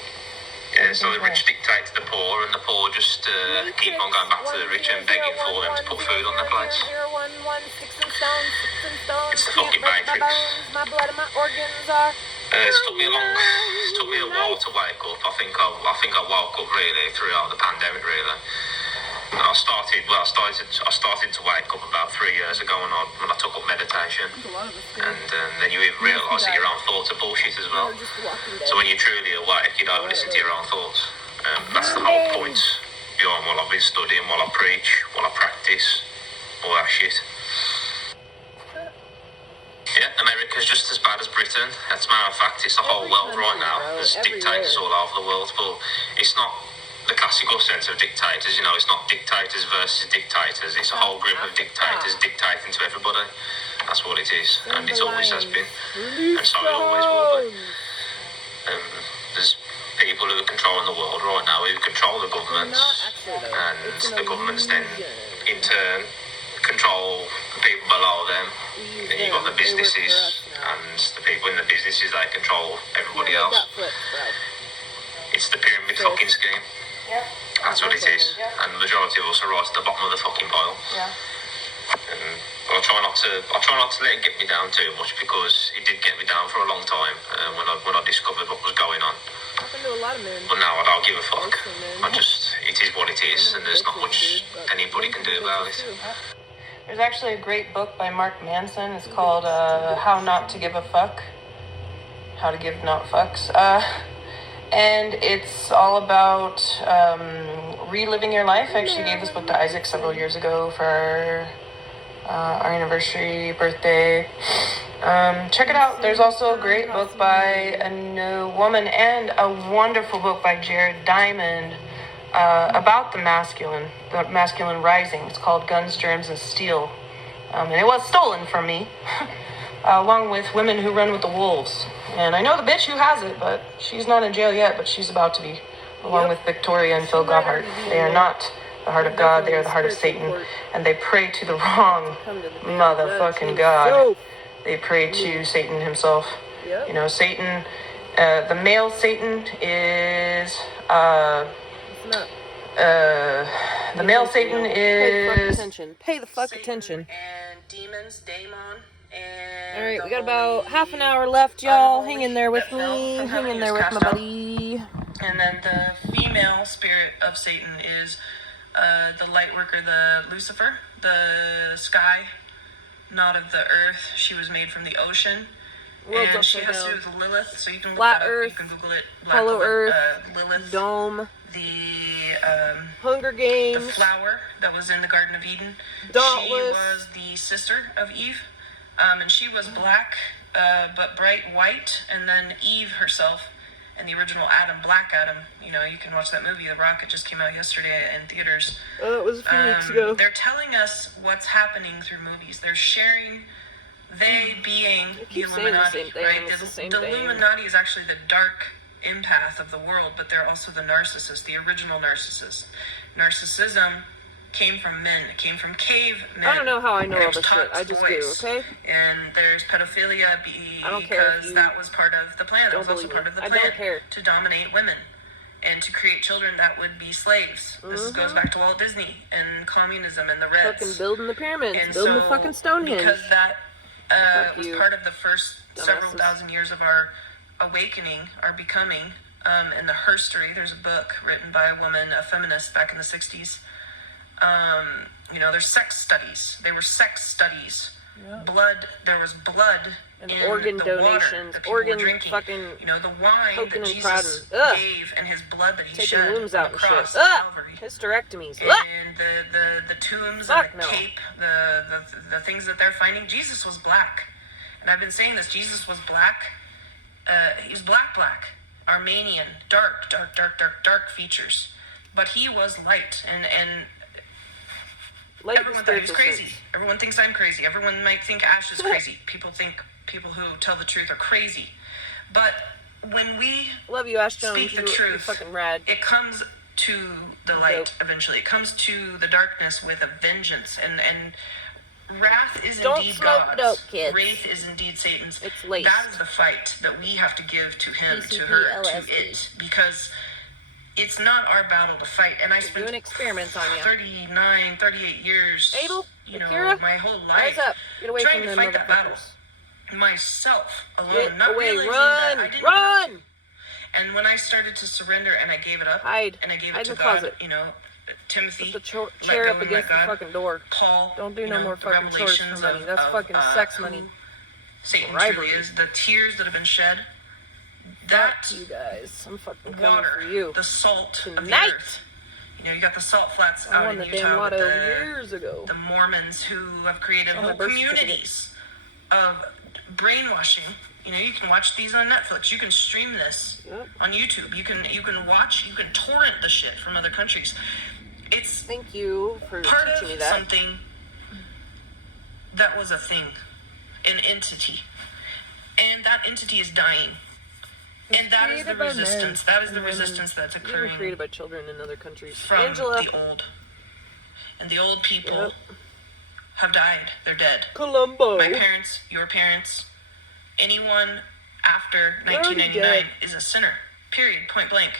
Yeah, so the rich dictate to the poor, and the poor just keep on going back to the rich and begging for them to put food on their plates. It's the fucking Matrix. It's took me a while to wake up. I think I woke up really throughout the pandemic, really. And I started to wake up about 3 years ago when I took up meditation. And then you realise that your own thoughts are bullshit as well. So when you're truly awake, you don't listen to your own thoughts. That's the whole point behind what I've been studying, what I preach, what I practice, all that shit. Yeah, America's just as bad as Britain. That's a matter of fact. It's the whole world right now. There's dictators all over the world, but it's not the classical sense of dictators. You know, it's not dictators versus dictators. It's a whole group of dictators dictating to everybody. That's what it is, and it always has been, and so it always will be. There's people who are controlling the world right now who control the governments, and the governments then, in turn, control the people below them. Then you've got the businesses, and the people in the businesses, they control everybody else. It's the pyramid fucking scheme. That's what it is. And the majority of us are right at the bottom of the fucking pile. But I try not to let it get me down too much, because it did get me down for a long time when I discovered what was going on. But now I don't give a fuck. It is what it is, and there's not much anybody can do about it. There's actually a great book by Mark Manson. It's called How Not to Give a Fuck. How to Give Not Fucks. And it's all about reliving your life. I actually gave this book to Isaac several years ago for our anniversary birthday. Check it out. There's also a great book by a woman, and a wonderful book by Jared Diamond about the masculine rising. It's called Guns, Germs, and Steel. And it was stolen from me, along with Women Who Run with the Wolves. And I know the bitch who has it, but she's not in jail yet, but she's about to be, along with Victoria and Phil Goddard. They are not the heart of God, they are the heart of Satan, and they pray to the wrong motherfucking God. They pray to Satan himself. You know, Satan, the male Satan is, the male Satan is... Pay the fuck attention. And demons, daemon. Alright, we got about half an hour left, y'all. Hang in there with me. Hang in there with my buddy. And then the female spirit of Satan is the light worker, the Lucifer, the sky, not of the earth. She was made from the ocean. And she has to do with Lilith, so you can look Flat that up. Earth, You can Google it. Hollow Earth, Lilith, Dome, the Hunger Games, the flower that was in the Garden of Eden. Dauntless. She was the sister of Eve. And she was black, but bright white, and then Eve herself, and the original Adam, Black Adam. You know, you can watch that movie, The Rock. It just came out yesterday in theaters. It was a few weeks ago. They're telling us what's happening through movies. They're sharing, they being the Illuminati, right? The Illuminati is actually the dark empath of the world, but they're also the narcissist, the original narcissist. Narcissism came from men. It came from cavemen. I don't know how I know all this shit. I just do, okay? And there's pedophilia because that was part of the plan. That was also part of the plan to dominate women and to create children that would be slaves. This goes back to Walt Disney and communism and the Reds. Fucking building the pyramids, and building the fucking Stonehenge. Because that was part of the first several thousand years of our awakening, our becoming. In the herstory, there's a book written by a woman, a feminist back in the 60s. You know, there's sex studies. They were sex studies. There was blood and in organ the donations, water that organ were drinking. fucking, you know, the wine that Jesus gave and his blood that he taking shed wombs out on the and cross shit. at Calvary. Hysterectomies. And the tombs and the cape, the things that they're finding. Jesus was black, and I've been saying this. Jesus was black. He was black, Armenian, dark features, but he was light and. Everyone thought he was crazy. Everyone thinks I'm crazy. Everyone might think Ash is crazy. People who tell the truth are crazy. But when we love you, Ash Jones. Speak the truth, you're fucking rad. It comes to the light eventually. It comes to the darkness with a vengeance. And wrath is indeed God's. Dope, kids. Wraith is indeed Satan's. It's laced. That is the fight that we have to give to him, to her, to it. Because it's not our battle to fight. And I spent doing experiments on you. 38 years, Abel, you know, Akira, my whole rise life up. Get away trying from to them fight that battle motherfuckers. myself alone, Get not away, realizing run, that I didn't run! have to. And when I started to surrender and I gave it up, Hide. and I gave Hide it in to the God, closet. you know, Timothy, Put the let chair go up and against let the God. fucking door. Paul, Don't do you no know, more the fucking chores for revelations money. of- That's of, fucking sex who money. Satan Bribery. truly is, the tears that have been shed, that Fuck you guys. I'm fucking coming water, for you. the salt of the Tonight. earth. You know, you got the salt flats I out won in the Utah damn lotto with years ago. the Mormons who have created Oh, my whole birth certificate. communities of brainwashing. You know, you can watch these on Netflix. You can stream this Yep. on YouTube. You can watch. You can torrent the shit from other countries. It's Thank you for part teaching me of that. something that was a thing, an entity, and that entity is dying. And that is the created by men resistance. That is and the women, resistance that's Even occurring created by children in other countries. from Angela. the old. And the old people Yep. have died. They're dead. Columbo. My parents, your parents, anyone after They're already 1999 dead. is a sinner. Period. Point blank.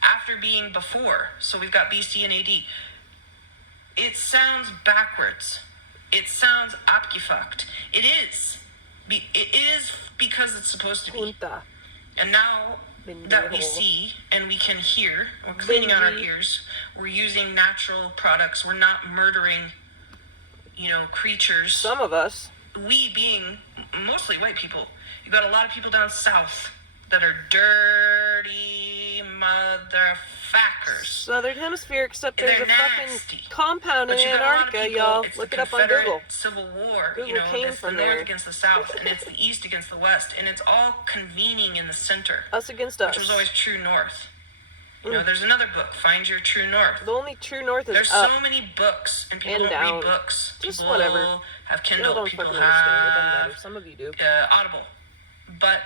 After being before, so we've got BC and AD. It sounds backwards. It sounds abgefuckt. It is. It is because it's supposed to be. Junta. And now that we Pendejo. see and we can hear, we're cleaning out our Benji. ears. We're using natural products. We're not murdering, you know, creatures. Some of us. We being mostly white people. You got a lot of people down south that are dirty motherfuckers. Southern Hemisphere, except there's They're a fucking nasty. compound in But you got a lot of Antarctica, people, y'all. it's Look the it up on Confederate Google. Civil War. Google You know, came it's from the North there. against the South, and it's the East against the West, and it's all convening in the center, Us against us. which was always true North. You know, there's another book, Find Your True North. The only true north is There's up. so many books, and people and don't down. read books. Just People whatever. have Y'all Kindle. don't People fucking understand. It doesn't have matter. Some of you do. Audible. But,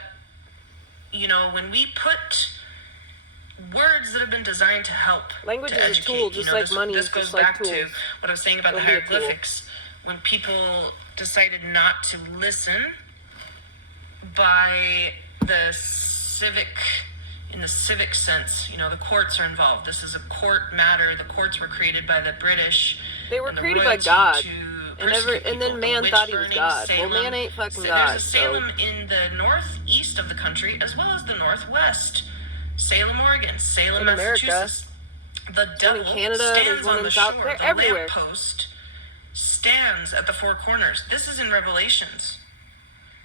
you know, when we put words that have been designed to help, Language to is a educate, tool, just you know, like money this is goes just like back to tools. what I was saying about the It'll be a tool. hieroglyphics. When people decided not to listen by the civic, in the civic sense, you know, the courts are involved. This is a court matter. The courts were created by the British. They were and the created by royalty God. to And persecute then people. man The thought he was witch-burning God. Salem. Well, man ain't fucking So God, there's a so- Salem in the northeast of the country as well as the northwest. Salem, Oregon. Salem, In America. Massachusetts. The devil Canada, there's stands one on in the South- shore. they're The everywhere. lamppost stands at the four corners. This is in Revelations.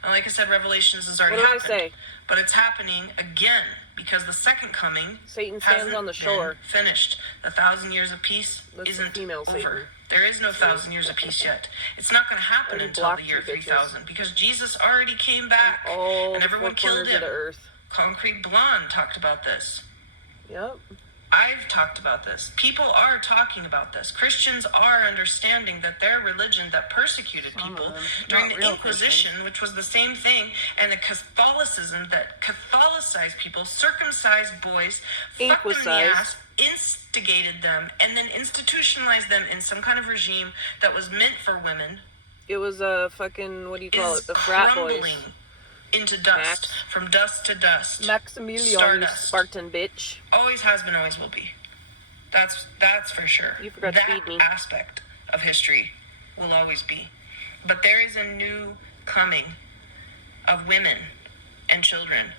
And like I said, Revelations has already What did I happened. say? But it's happening again because the second coming Satan stands hasn't on the shore. been finished. The 1,000 years of peace That's the isn't female over. Satan. There is no 1,000 years of peace yet. It's not going to happen Already until blocked the year you bitches. 3000 because Jesus already came back All and the everyone four killed corners of him. the earth. Concrete Blonde talked about this. Yep. I've talked about this. People are talking about this. Christians are understanding that their religion that persecuted Some of people them, during not the real Inquisition, which was the same thing, and the Catholicism that Catholicized people, circumcised boys, fucked them in the Inquisized. ass, instigated them, and then institutionalized them in some kind of regime that was meant for women, It was a fucking, what do you call is it? The frat boys. crumbling into dust, Max. from dust to dust. Maximilian, you Stardust. Spartan bitch. Always has been, always will be. That's for sure. You forgot to that feed me. aspect of history will always be. But there is a new coming of women and children.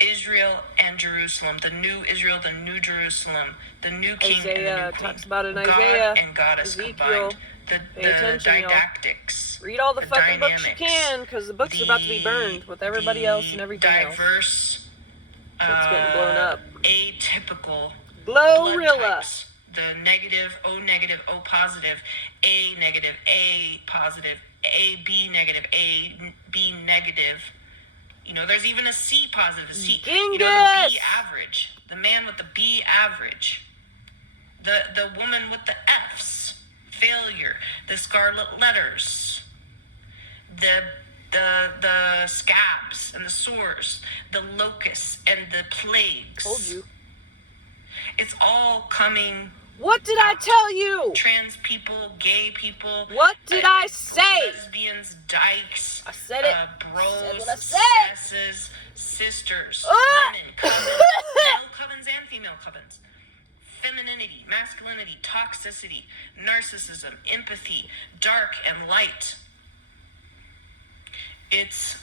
Israel and Jerusalem, the new Israel, the new Jerusalem, the new king and the Isaiah new queen. talks about it in God Isaiah, and goddess Ezekiel. combined. Pay The attention, y'all. didactics. Read all the fucking books you dynamics, can, because the book's about to be burned with everybody else and everything else. diverse, It's getting blown up. atypical Glorilla. blood types. The negative, O negative, O positive, A negative, A positive, A B negative, A B negative. You know, there's even a C positive, a C. You know, the B Genghis! average. The man with the B average. The woman with the Fs. Failure. The scarlet letters. The scabs and the sores. The locusts and the plagues. Told you. It's all coming. What did I tell you? Trans people, gay people. What did I say? Lesbians, dykes. I said it. Bros, I said what I said. sesses, sisters, Ah! women, cousins, male covens and masculinity, toxicity, narcissism, empathy, dark and light. It's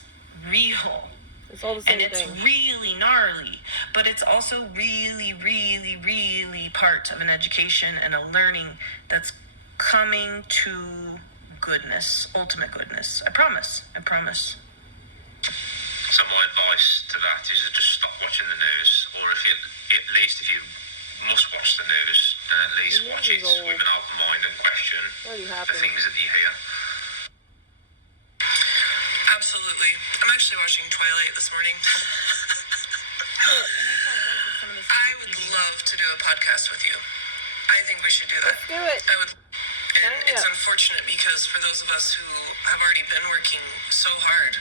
real. It's all the same and it's thing. really gnarly, but it's also really, really, really part of an education and a learning that's coming to goodness, ultimate goodness. I promise. So my advice to that is to just stop watching the news, or if you must watch the news, then at least watch it with an open mind and question the things that you hear. Absolutely. I'm actually watching Twilight this morning. I would love to do a podcast with you. I think we should do that. Let's do it. I would. And it's unfortunate because for those of us who have already been working so hard,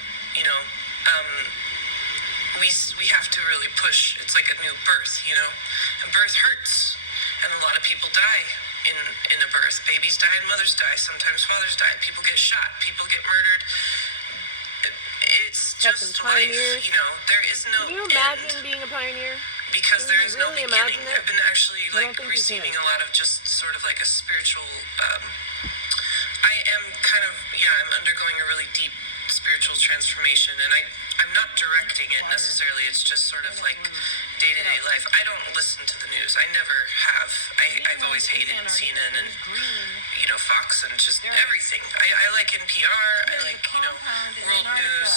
we have to really push. It's like a new birth, and birth hurts, and a lot of people die in a birth. Babies die and mothers die. Sometimes fathers die. People get shot. People get murdered. It's just life, There is no. Can you imagine being a pioneer? Because there is no beginning. Imagine it? I've been actually receiving a lot of just sort of like a spiritual. I'm undergoing a really deep spiritual transformation, and I'm not directing it necessarily. It's just sort of like day-to-day life. I don't listen to the news. I never have. I've always hated CNN and Fox and just everything. I like NPR. I like world news,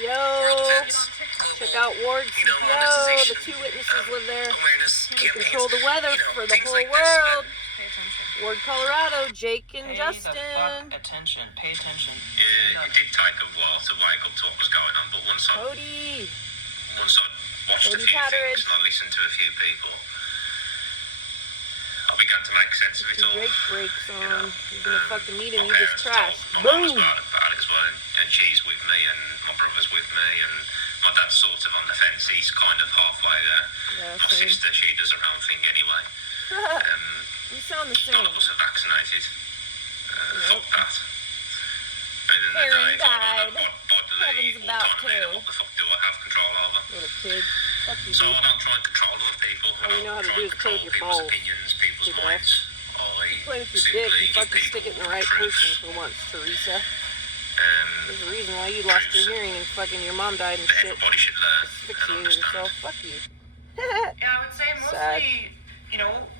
world events, global. Check out Ward CPO. The 2 witnesses live there. Awareness They campaigns. control the weather for the things whole like this, world. Ward, Colorado. Jake and Justin. Attention. Pay attention. Yeah, it did take a while to wake up to what was going on, but once I Cody. watched a few things and I listened to a few people, I began to make sense of it all. Drake breaks on. You're gonna fucking meet him. My You just parents crashed. told my mum was Boom. about it as well, and she's with me, and my brother's with me, and my dad's sort of on the fence. He's kind of halfway there. Yeah, My same. sister, she does her own thing anyway. You sound the None same. of us are vaccinated. Nope. Fuck that. And in the Karen day, died. bodily Kevin's about autonomy, to. what the fuck do I have control over? Little kid. Fuck you, So dude. I don't try and control other people. All you know how to I do don't is try play and with control your people's balls. opinions, people's Stupid minds. Play with your simply dick. You give fucking people stick it in the right truth. person for once, Teresa. There's a reason why you lost your hearing and fucking your mom died and That shit. everybody should learn and Asphyxiating understand. yourself. Fuck you. Yeah, I would say mostly,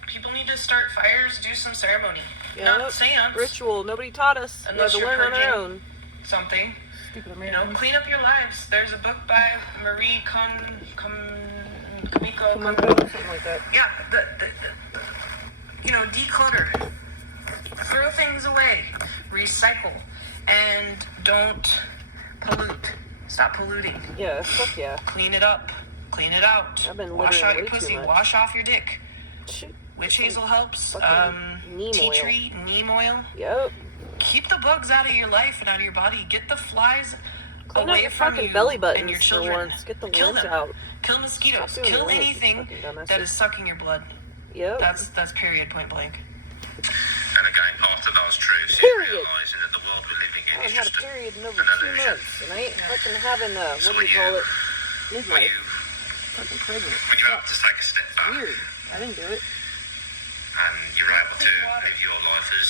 people need to start fires, do some ceremony. Not seance. Ritual. Nobody taught us. We had Unless to you're learn on our purging. own. Something. Stupid Americans. Clean up your lives. There's a book by Marie Kamiko. Something like that. Yeah, declutter. Throw things away. Recycle. And don't pollute. Stop polluting. Yeah, fuck yeah. Clean it up. Clean it out. I've been Wash littering out your way too pussy. much. Wash off your dick. Shit. Witch hazel helps. Fucking neem Tea oil. tree, neem oil. Yep. Keep the bugs out of your life and out of your body. Get the flies Clean out away your from fucking you belly and buttons your for children. once. Get the Kill worms them. out. Kill mosquitoes. Stop doing Kill the worms, you anything fucking dumbasses. that is sucking your blood. Yep. That's period, point blank. And again, part of those truths is Period. realising that the world we're living in I is haven't had just a period in over an 2 illusion. months, and I ain't fucking having So what do you call it? when Midlife. you Fucking pregnant. when you have to take a step back Weird. I didn't do it. and you're able to live your life as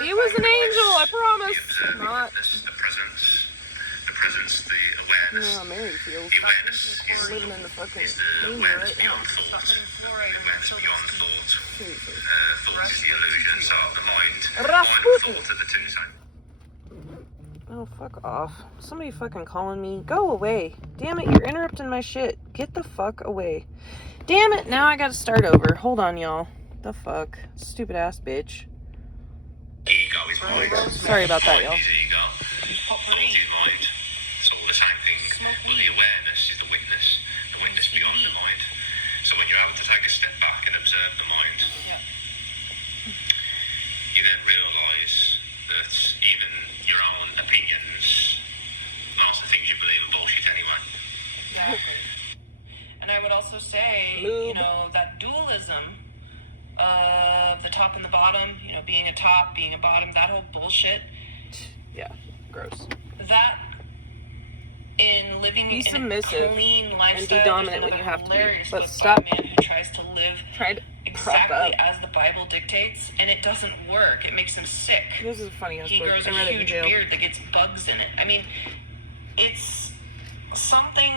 He was an angel, I the promise. observing Not. witness, the presence, the You awareness. know how Mary feels. The awareness is Living in the fucking is the danger awareness right now. beyond thought. The awareness beyond thought. Seriously. Thought is the illusion. So the mind and Rasputin. thought are the two same. Oh, fuck off. Somebody fucking calling me. Go away. Damn it, you're interrupting my shit. Get the fuck away. Damn it, now I gotta start over. Hold on, y'all. The fuck? Stupid ass bitch. Ego is mind. Sorry about that, y'all. Mind is ego. Thought is mind. It's all the same thing. But the awareness is the witness beyond the mind. So when you're able to take a step back and observe the mind, you then realise that even your own opinions, most of the things you believe are bullshit anyway. Exactly. And I would also say, Lube. that dualism of the top and the bottom, being a top, being a bottom, that whole bullshit, Yeah, gross. that in living Be in submissive a clean lifestyle, and be dominant there's when you another have to be. hilarious But book stop- by a man who tries to live Tried exactly as the Bible dictates, and it doesn't work. It makes him sick. This is a funny ass He book. grows I a read it in huge jail. beard that gets bugs in it. I mean, it's something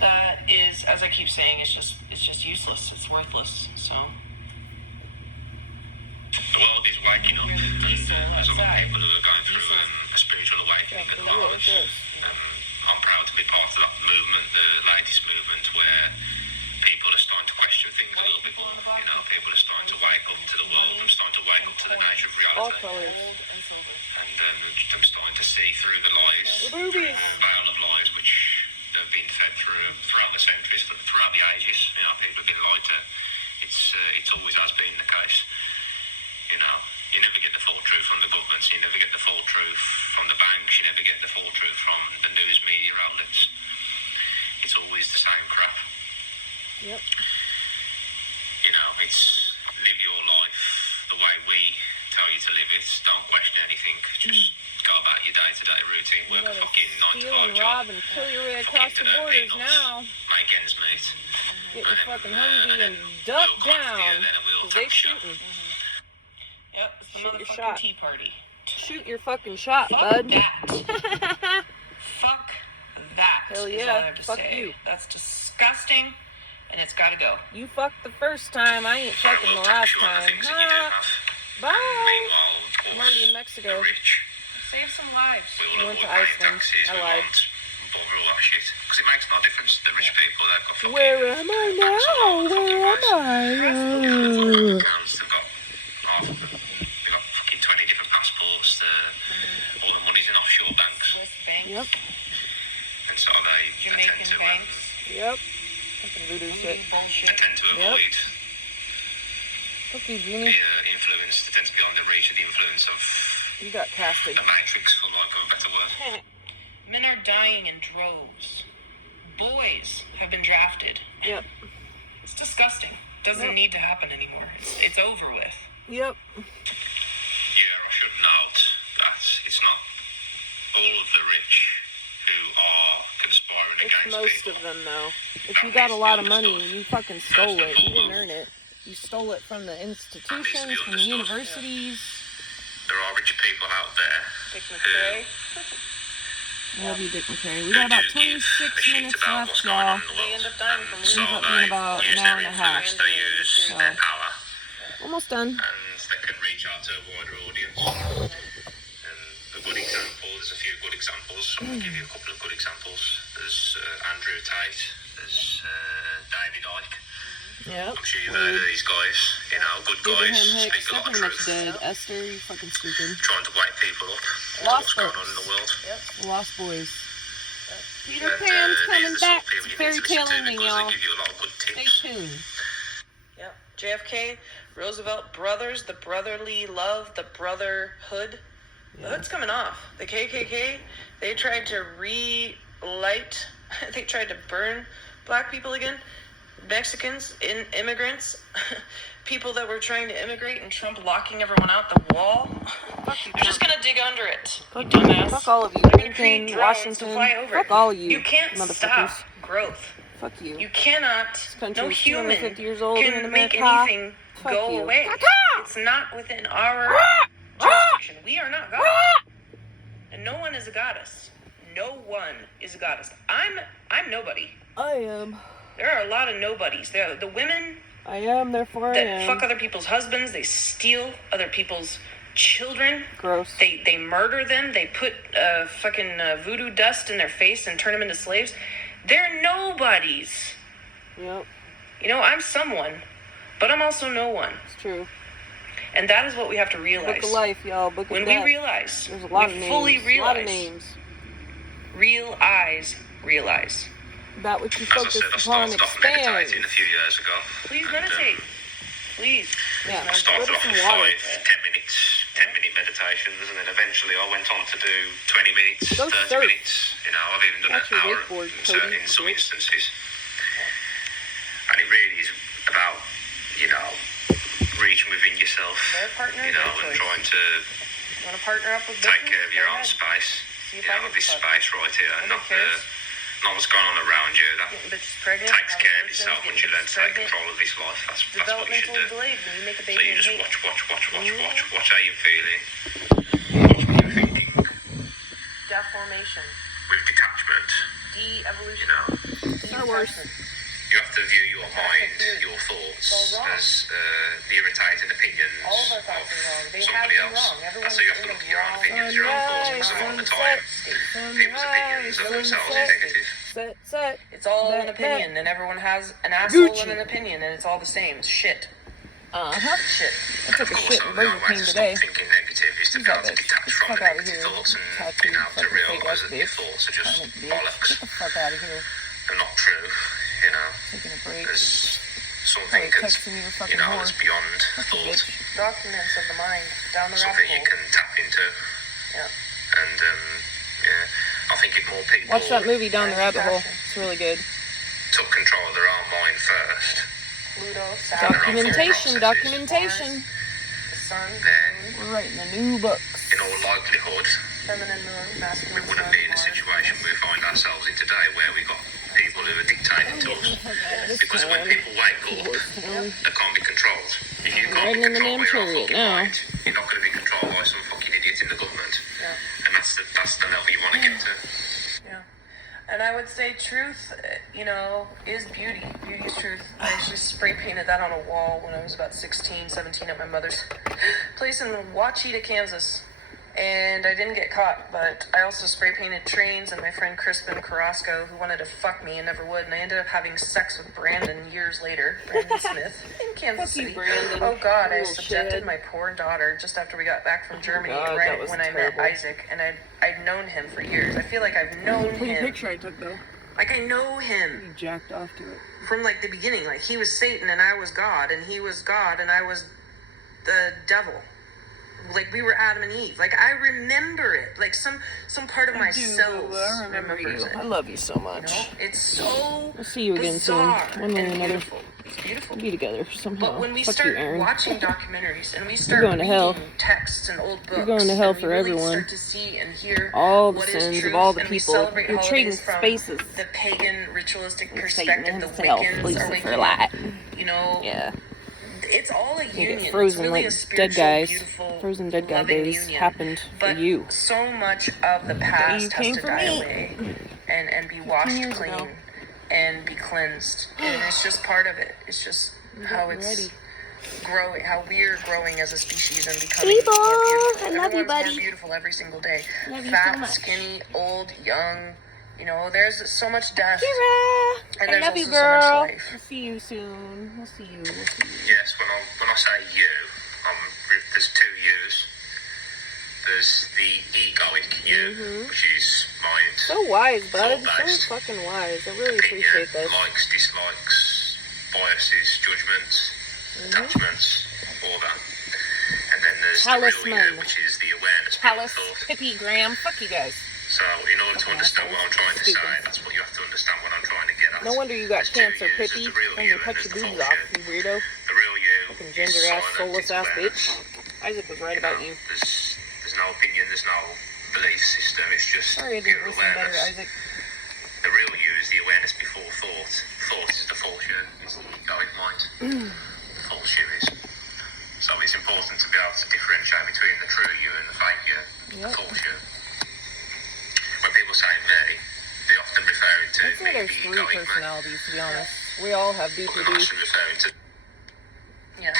that is, as I keep saying, it's just useless. It's worthless. So the world is waking up. There's other people who are going through a spiritual awakening at large. I'm proud to be part of that movement, the latest movement, where people are starting to question things a little bit more. You know, people are starting to wake up to the world. I'm starting to wake up to the nature of reality. All colors. And I'm starting to see through the lies, through the veil of lies which have been fed throughout the centuries, throughout the ages. You know, people have been lied to. It's always has been the case. You know, you never get the full truth from the governments, you never get the full truth from the banks, you never get the full truth from the news media outlets. It's always the same crap. Yep. You know, it's live your life the way we tell you to live it. Don't question anything. Just go about your day-to-day routine, work a fucking 9 to 5 steal and job. rob and kill your way across the borders now. Make ends meet. Get your fucking Humvee and duck down, because they shooting. yep, it's the Shoot your motherfucking shot. Tea Party. Shoot your fucking shot, Fuck bud. that. Fuck that. Hell is all I yeah, have to fuck say. you. That's disgusting, and it's got to go. You fucked the first time, I ain't fucking the last time. Bye. I'm already in Mexico. Save some lives. I went to Iceland. I lied. Because it makes no difference. The rich people, they've got fucking... Where am I now? Where am I? They've got half of them. They've got fucking 20 different passports. All the money's in offshore banks. Swiss banks. Yep. And so they Jamaican tend to... banks. Yep. Fucking voodoo shit. Bullshit. They tend to Yep. avoid Okay, the Genie. influence. They tend to be on the reach of the influence of You got casted. the Matrix, for lack of a better word. Men are dying in droves. Boys have been drafted. Yep. It's disgusting. Doesn't Yep. need to happen anymore. It's over with. Yep. Yeah, I should note that it's not all of the rich who are conspiring It's against most people. of them, though. If you got a lot of money, you fucking stole it. You didn't earn it. You stole it from the institutions, from the universities. There are richer people out there Dick McRae. Love you, Dick McRae. We who got about do give 26 a shit minutes about left, what's going on y'all. in the They world. end up dying from So Ends up they being about use an hour their and a half. influence, they use So. their power, Almost done. and they can reach out to a wider audience. And a good example, there's a few good examples. I'll give you a couple of good examples. There's Andrew Tate, there's David Icke. Yep. I'm sure you've heard of these guys, you know, good Abraham guys, Hicks, speak a lot they're of pretty much truth, dead. Esther, you fucking stupid. trying to wake people up to Lost what's going on books. in the world. Lost Boys. Peter And, Pan's these coming are the back. sort of people It's you fairy need to listen tale to ending, because y'all. they give you a lot of good Stay tips. tuned. Yep. JFK, Roosevelt brothers, the brotherly love, the brotherhood. The hood's coming off. The KKK, they tried to relight, they tried to burn black people again. Mexicans, immigrants, people that were trying to immigrate, and Trump locking everyone out the wall. They're just gonna dig under it. You Fuck, dumbass. fuck all of you. They're gonna create Lincoln, drones Washington. to fly over Fuck it. all of you. You can't motherfuckers. stop growth. Fuck you. You cannot. country No is human 250 years old here in can make America. anything Fuck go you. away. It's not within our jurisdiction. We are not God, and no one is a goddess. No one is a goddess. I'm nobody. I am. There are a lot of nobodies. There are the women I am, therefore I that am. fuck other people's husbands. They steal other people's children. Gross. They murder them. They put fucking voodoo dust in their face and turn them into slaves. They're nobodies. Yep, You know, I'm someone, but I'm also no one. it's true. And that is what we have to realize. Book of life, y'all. Book of When death. we realize, There's a lot we of names. fully A lot of realize, names. realize. That which you As I focus said, I upon started off expands. meditating a few years ago. Please And, meditate. Please. Yeah, I started go to off some with water. 10-minute meditations, and then eventually I went on to do 20 minutes, Go 30 surf. minutes. You know, I've even done Watch an your hour wakeboard, in some Cody. instances. And it really is about, you know, reaching within yourself, Their partner, you know, their and choice. trying to Want to partner up with take business? care of your Go own ahead. space. See if You I know, can this fuck. space right here, Nobody cares. not what's going on around you. That getting bitches pregnant, takes care of having yourself. abortions, Once you learn to take getting control of this life, that's what you should developmental do. delayed when you make a So baby you and just hate it. watch how you're feeling. Watch what you're thinking. Deformation, With detachment, de-evolution, Star Wars. you have to view your mind, your thoughts, all wrong. as the irritating opinions All of our thoughts are wrong. They have somebody been else. wrong. Everyone's So you have to in look the at your own wrong opinions, your own thoughts, because a lot of the time, people's opinions of themselves is negative. Set. It's all an opinion, and everyone has an asshole and an opinion, and it's all the same. It's shit. Shit. I took a shit in The Burger only way King to today. stop thinking negative is to be able to detach from Fuck the out of negative here. thoughts and Tattoo, being able to fucking realise fake-ass that your bitch. thoughts are just Bitch. bollocks Get the fuck out of here. and not true. You know, Taking a break. there's something Probably that's, texting me a you fucking know, whore. that's beyond thought. Bitch. Documents of the mind down the Something rabbit you hole. can tap into. Yeah. And, yeah, I think if more people Watch that movie Down the Rabbit Hole. It's really good. took control of their own mind first, Pluto, Saturn, Documentation. the sun, then We're writing a new book. in all likelihood, feminine moon, we masculine wouldn't sun, be in the Mars, situation we find ourselves in today, where we got people who are dictating to us. Because when people wake up, they can't be controlled. If you can't Riding be in the controlled damn by your own chariot fucking now. mind, you're not going to be controlled by some fucking idiot in the government. Yeah. And that's the level you want to get to. Yeah. And I would say truth, is beauty. Beauty is truth. I actually spray painted that on a wall when I was about 16, 17 at my mother's place in Wauchita, Kansas. And I didn't get caught, but I also spray painted trains and my friend Crispin Carrasco, who wanted to fuck me and never would. And I ended up having sex with Brandon years later, Brandon Smith, in Kansas Fuck you, City. Brandon. Oh God, I Little subjected shit. my poor daughter just after we got back from Germany, God, that right was when I terrible. met Isaac. And I'd known him for years. I feel like I've known Pretty him. picture I took though. Like I know him You jacked off to it. from like the beginning. Like he was Satan and I was God, and he was God and I was the devil. Like we were Adam and Eve. Like I remember it. Like some part of my cells I remember you. remembers it. I love you so much. It's so We'll see you again soon. bizarre One way or and another. beautiful. It's beautiful. We'll be together somehow. But when we Fuck start you, Aaron. watching documentaries and we start going to reading hell. texts and old books, You're going to hell and we for really everyone. start to see and hear All the what is sins of truth, all the and we people. celebrate You're trading holidays from spaces. the pagan ritualistic Satan perspective. The himself, Wiccans are Lucifer waking up. light. Yeah. It's all a You union. get frozen it's really like a dead spiritual, guys. beautiful, Frozen dead guy loving days union. happened for But you. so much of the past you has came to for die me. away and be washed years clean ago. and be cleansed. And it's just part of it. It's just how it's ready. growing, how we're growing as a species and becoming People, more beautiful. I love you, Everyone's buddy. more beautiful every single day. Love you Fat, so much. skinny, old, young. There's so much death. Kira, And I there's love you, also so much girl. life. We'll see you soon. We'll see you. Yes, when I say you, there's two yous. There's the egoic you, which is mind. So wise, bud. Thought-based. So fucking wise. I really Opinion, appreciate this. likes, dislikes, biases, judgments, attachments, all that. And then there's the real Talisman. you, which is the awareness beyond Palace, thought. Hippie, Graham. Fuck you guys. So in order to understand what I'm trying to say, Stupid. that's what you have to understand what I'm trying to get at. No wonder you got There's two cancer, yous. There's Pippi. the real I'm you gonna and cut there's your the boobs false off, you. you weirdo. The real you Fucking is ginger ass, silent, soulless it's ass awareness. bitch. Isaac was right about you. There's no opinion, there's no belief system, it's just Sorry I pure didn't listen better, awareness. Isaac. The real you is the awareness before thought. Thought is the false you, it's the egoic mind. False you is. So it's important to be able to differentiate between the true you and the fake you, the Yep. false you. When people say me, they often refer to I'd say me, there's the three egoic man. personalities, to be honest. We all have But they're BPD. actually referring to Yeah.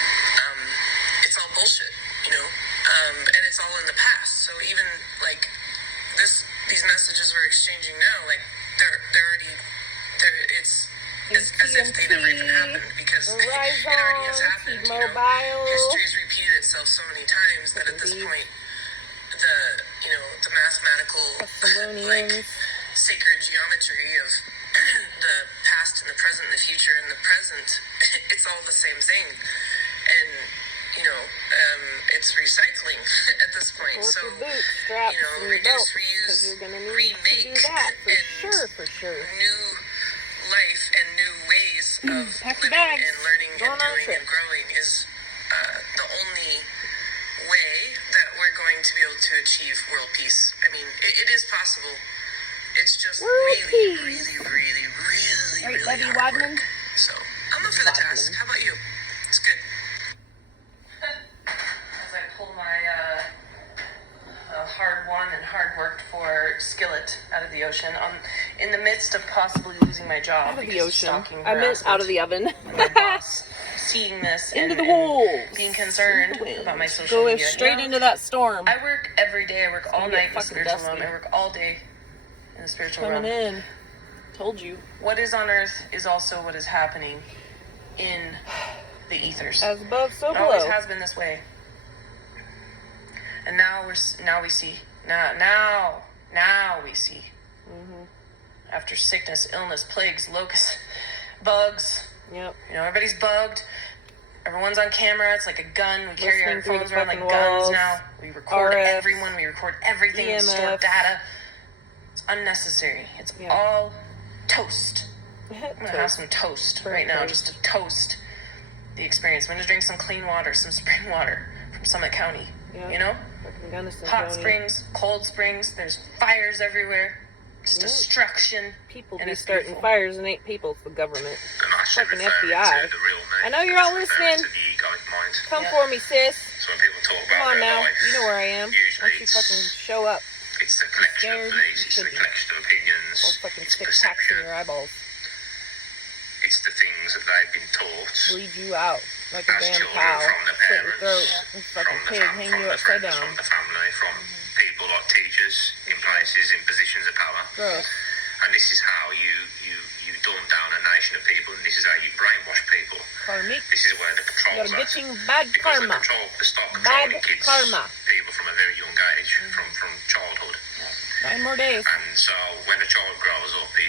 It's all bullshit, and it's all in the past. So even like these messages we're exchanging now, like they're already it's as if they never even happened because it already has happened. T-Mobile. History has repeated itself so many times that at this point, the mathematical Thessalonians. sacred geometry of the past and the present and the future and the present, it's all the same thing. And, it's recycling at this point. With So, your bootstraps and your reduce, belts, reuse, because you're gonna need to remake, do that for and sure. new life and new ways of Pack your living bags. and learning Go and on our doing trip. and growing is the only way that we're going to be able to achieve world peace. I mean, it is possible, It's just World really, peace. really Right, Debbie awkward. Wadman? So, I'm up for the task. How about you? It's good. As I pull my hard-won and hard-worked for skillet out of the ocean, in the midst of possibly losing my job Out of the because ocean. stalking I meant harassment. out of the oven. My boss seeing this Into and, the wolves. and being concerned about my social Go media. straight You know, into that storm. I work every day. I work all gonna night get in the fucking spiritual dusty. realm. I work all day in the spiritual Coming realm. in. Told you. What is on earth is also what is happening in the ethers. As above, so It always below. has been this way. And now we see. Now we see. Mm-hmm. After sickness, illness, plagues, locusts, bugs. Yep. You know, everybody's bugged. Everyone's on camera. It's like a gun. We carry our Listening through phones the around like fucking guns walls. now. We record RF, everyone. We record everything. We store EMF. data. It's unnecessary. It's Yeah. all toast. I'm gonna have some toast right now, toast. just to toast the experience. I'm gonna drink some clean water, some spring water from Summit County. Yeah. You know, Fucking Gunnison hot County. springs, cold springs. There's fires everywhere. Just Yeah. destruction. People And be it's starting beautiful. fires and ain't people. It's the government. And I should Fucking refer FBI. to the real name. I know you're all It's referring listening. to the egoic mind. Come Yeah. for me, sis. So when people talk Come about on their now. life, You know where I am. Why usually don't you fucking show up? it's the collection scared? of beliefs, You it's should the be. collection of opinions, I'll fucking it's stick tacks in perception, your eyeballs. it's the things that they've been taught Bleed you out like a as damn children cow. from the Slit your parents, throat. This fucking from the pig hang from you the upside friends, down. from the family, from people like teachers in places, in positions of power. Gross. And this is how you dumb down a nation of people, and this is how you brainwash people. Karmix. This is where the control's You're at. getting bad Because karma. they start Bad controlling kids, karma. people from a very young age, from childhood. 9 more days. And so when a child grows up, he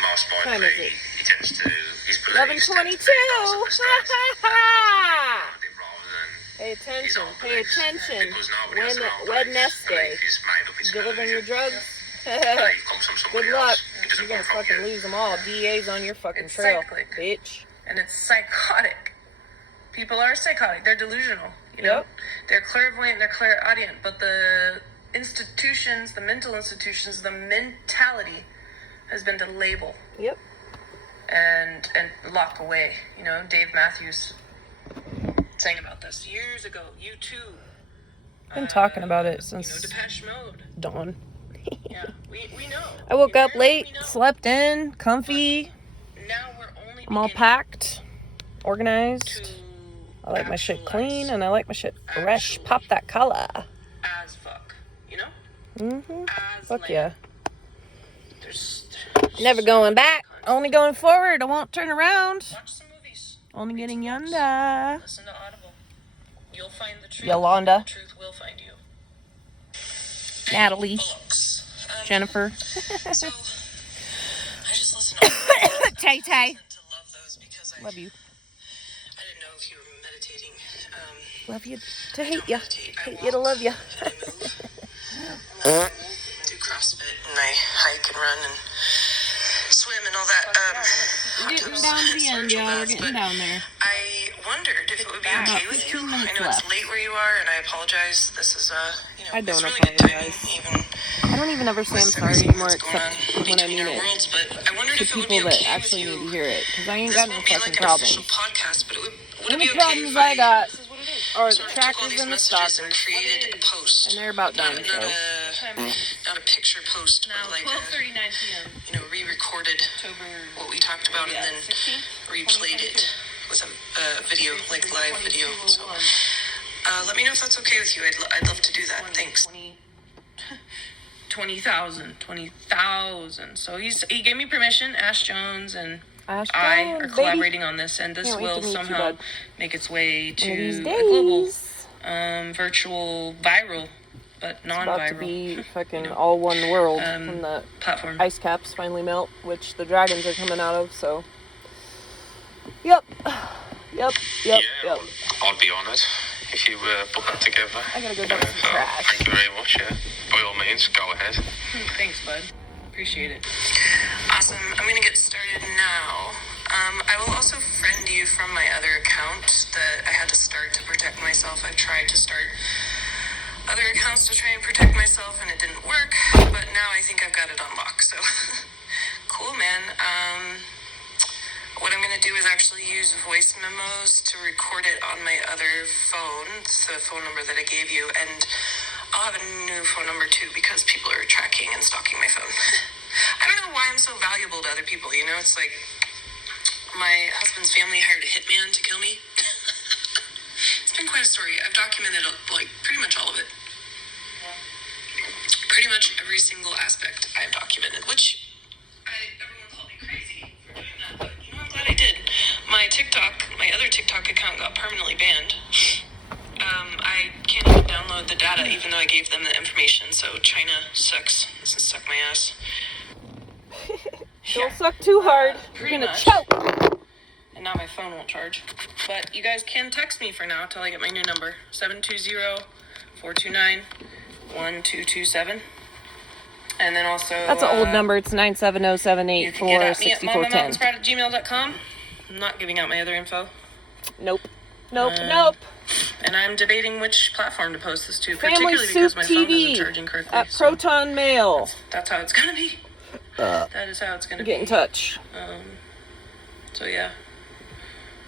most Time likely is it? he tends to his beliefs tend to 11:22. be those of the state, rather than Pay his attention. own Pay beliefs. attention. Because nobody has their own beliefs. Wednesday. Belief is made up, it's Delivering your collusion. drugs. Belief comes from somebody Good luck. else. It doesn't You're gonna come from fucking you. lose them all. DA's on your fucking It's trail, cyclic. bitch. And it's psychotic. People are psychotic. They're delusional. You know, Yep. they're clairvoyant. They're clairaudient. But the institutions, the mental institutions, the mentality has been to label Yep. and lock away. You know, Dave Matthews sang about this years ago. You too. Been talking about it You know, since Depeche Mode. dawn. Yeah, we know. I woke up We late, know. slept in, comfy. Now we're only I'm all beginning packed, organized. to I like my shit actualize clean and I like my shit fresh. Pop that color. as fuck. You know? Mm-hmm. As Fuck land. yeah. There's Never going back. Only going forward. I won't turn around. watch some movies. Only getting yonder. Listen to Audible. You'll find the truth. Yolanda. The truth will find you. Natalie. Books. Jennifer. So I just listened to Tay Tay. to love those because I Love you. I didn't know if you were meditating. Love you to hate you. Meditate. I Hate you to walk love you. and I move. And I do CrossFit and I hike and run and swim and all that. We're getting down to the end, y'all. We're getting down there. I wondered if it would be About okay with you. 15 I minutes know left. it's late where you are, and I apologize. This is I don't it's really good timing, apologize. even I don't even ever say I'm with sorry everything anymore that's going except on when I between mean our it. worlds. But I wondered To if it would people be okay that actually with need you. to hear it. Because I ain't This got no won't be fucking like an official problems. podcast, but would The it only be okay problems if I got this is what it is. are the Sort of took all trackers these and the messages and stalkers. created a post. And they're about done, Not so. not a picture post, Now, but like 12:39 p.m. re-recorded October, what we talked about and then 16th? replayed it with a video, like live video. So let me know if that's okay with you. I'd love to do that. Thanks. 20,000. So he gave me permission. Ash Jones and Ash I Jones, are baby. collaborating on this, and this Can't wait to will meet you, somehow bud. make its way One of to these a global, days. virtual, viral, but It's about to non-viral be fucking all one world when the platform. ice caps finally melt, which the dragons are coming out of, so. Yep. Yep. Yeah, I'd be honoured if you put that together. I gotta go dump some trash. Thank you very much. Yeah. By all means, go ahead. Thanks, bud. Appreciate it. Awesome. I'm gonna get started now. I will also friend you from my other account that I had to start to protect myself. I've tried to start other accounts to try and protect myself, and it didn't work. But now I think I've got it on lock. So cool, man. What I'm going to do is actually use voice memos to record it on my other phone. It's the phone number that I gave you. And I'll have a new phone number too because people are tracking and stalking my phone. I don't know why I'm so valuable to other people. You know, it's like my husband's family hired a hitman to kill me. It's been quite a story. I've documented like pretty much all of it. Pretty much every single aspect I've documented, which everyone called me crazy for doing that, but you know, I'm glad I did. My other TikTok account got permanently banned. I can't even download the data even though I gave them the information, so China sucks. This is suck my ass. Don't suck too hard. You're gonna choke. And now my phone won't charge. But you guys can text me for now until I get my new number. 720-429-1227. And then also... That's an old number. It's you can get at me at 970-784-6410. mamamountainsprat@gmail.com. I'm not giving out my other info. Nope. And I'm debating which platform to post this to, Family particularly because my Soup phone TV isn't charging correctly. at Proton Mail. That's how it's gonna be. That is how it's gonna Get be. in touch. So yeah.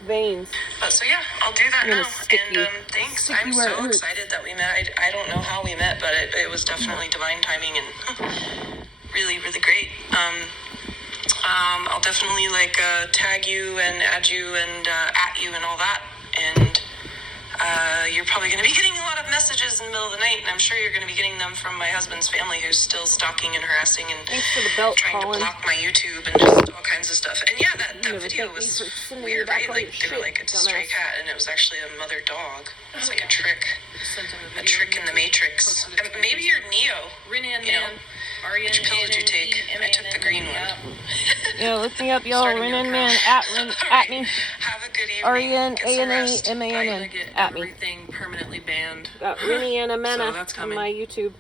Veins. So yeah, I'll do that now. Sticky. And thanks. Sticky I'm where it so hurts. excited that we met. I don't know how we met, but it was definitely divine timing and really, really great. I'll definitely tag you and add you and at you and all that. And you're probably going to be getting a lot of messages in the middle of the night, and I'm sure you're going to be getting them from my husband's family, who's still stalking and harassing and Thanks for the belt, trying Colin. to block my YouTube and just all kinds of stuff. And yeah, that never video take me was for sending weird, you back right? all Like your they were shit, like, it's a stray dumbass. cat, and it was actually a mother dog. It's like a trick. A trick in the Matrix. Maybe you're Neo. Renan You know, Man. which pill did you take? I took the green one. Yeah, look me up, y'all. Starting Renan your Man account. at me. Have a good evening. RENANAMANN I'm gonna get at me. everything permanently banned. Got Renan So Manna that's on coming. my YouTube.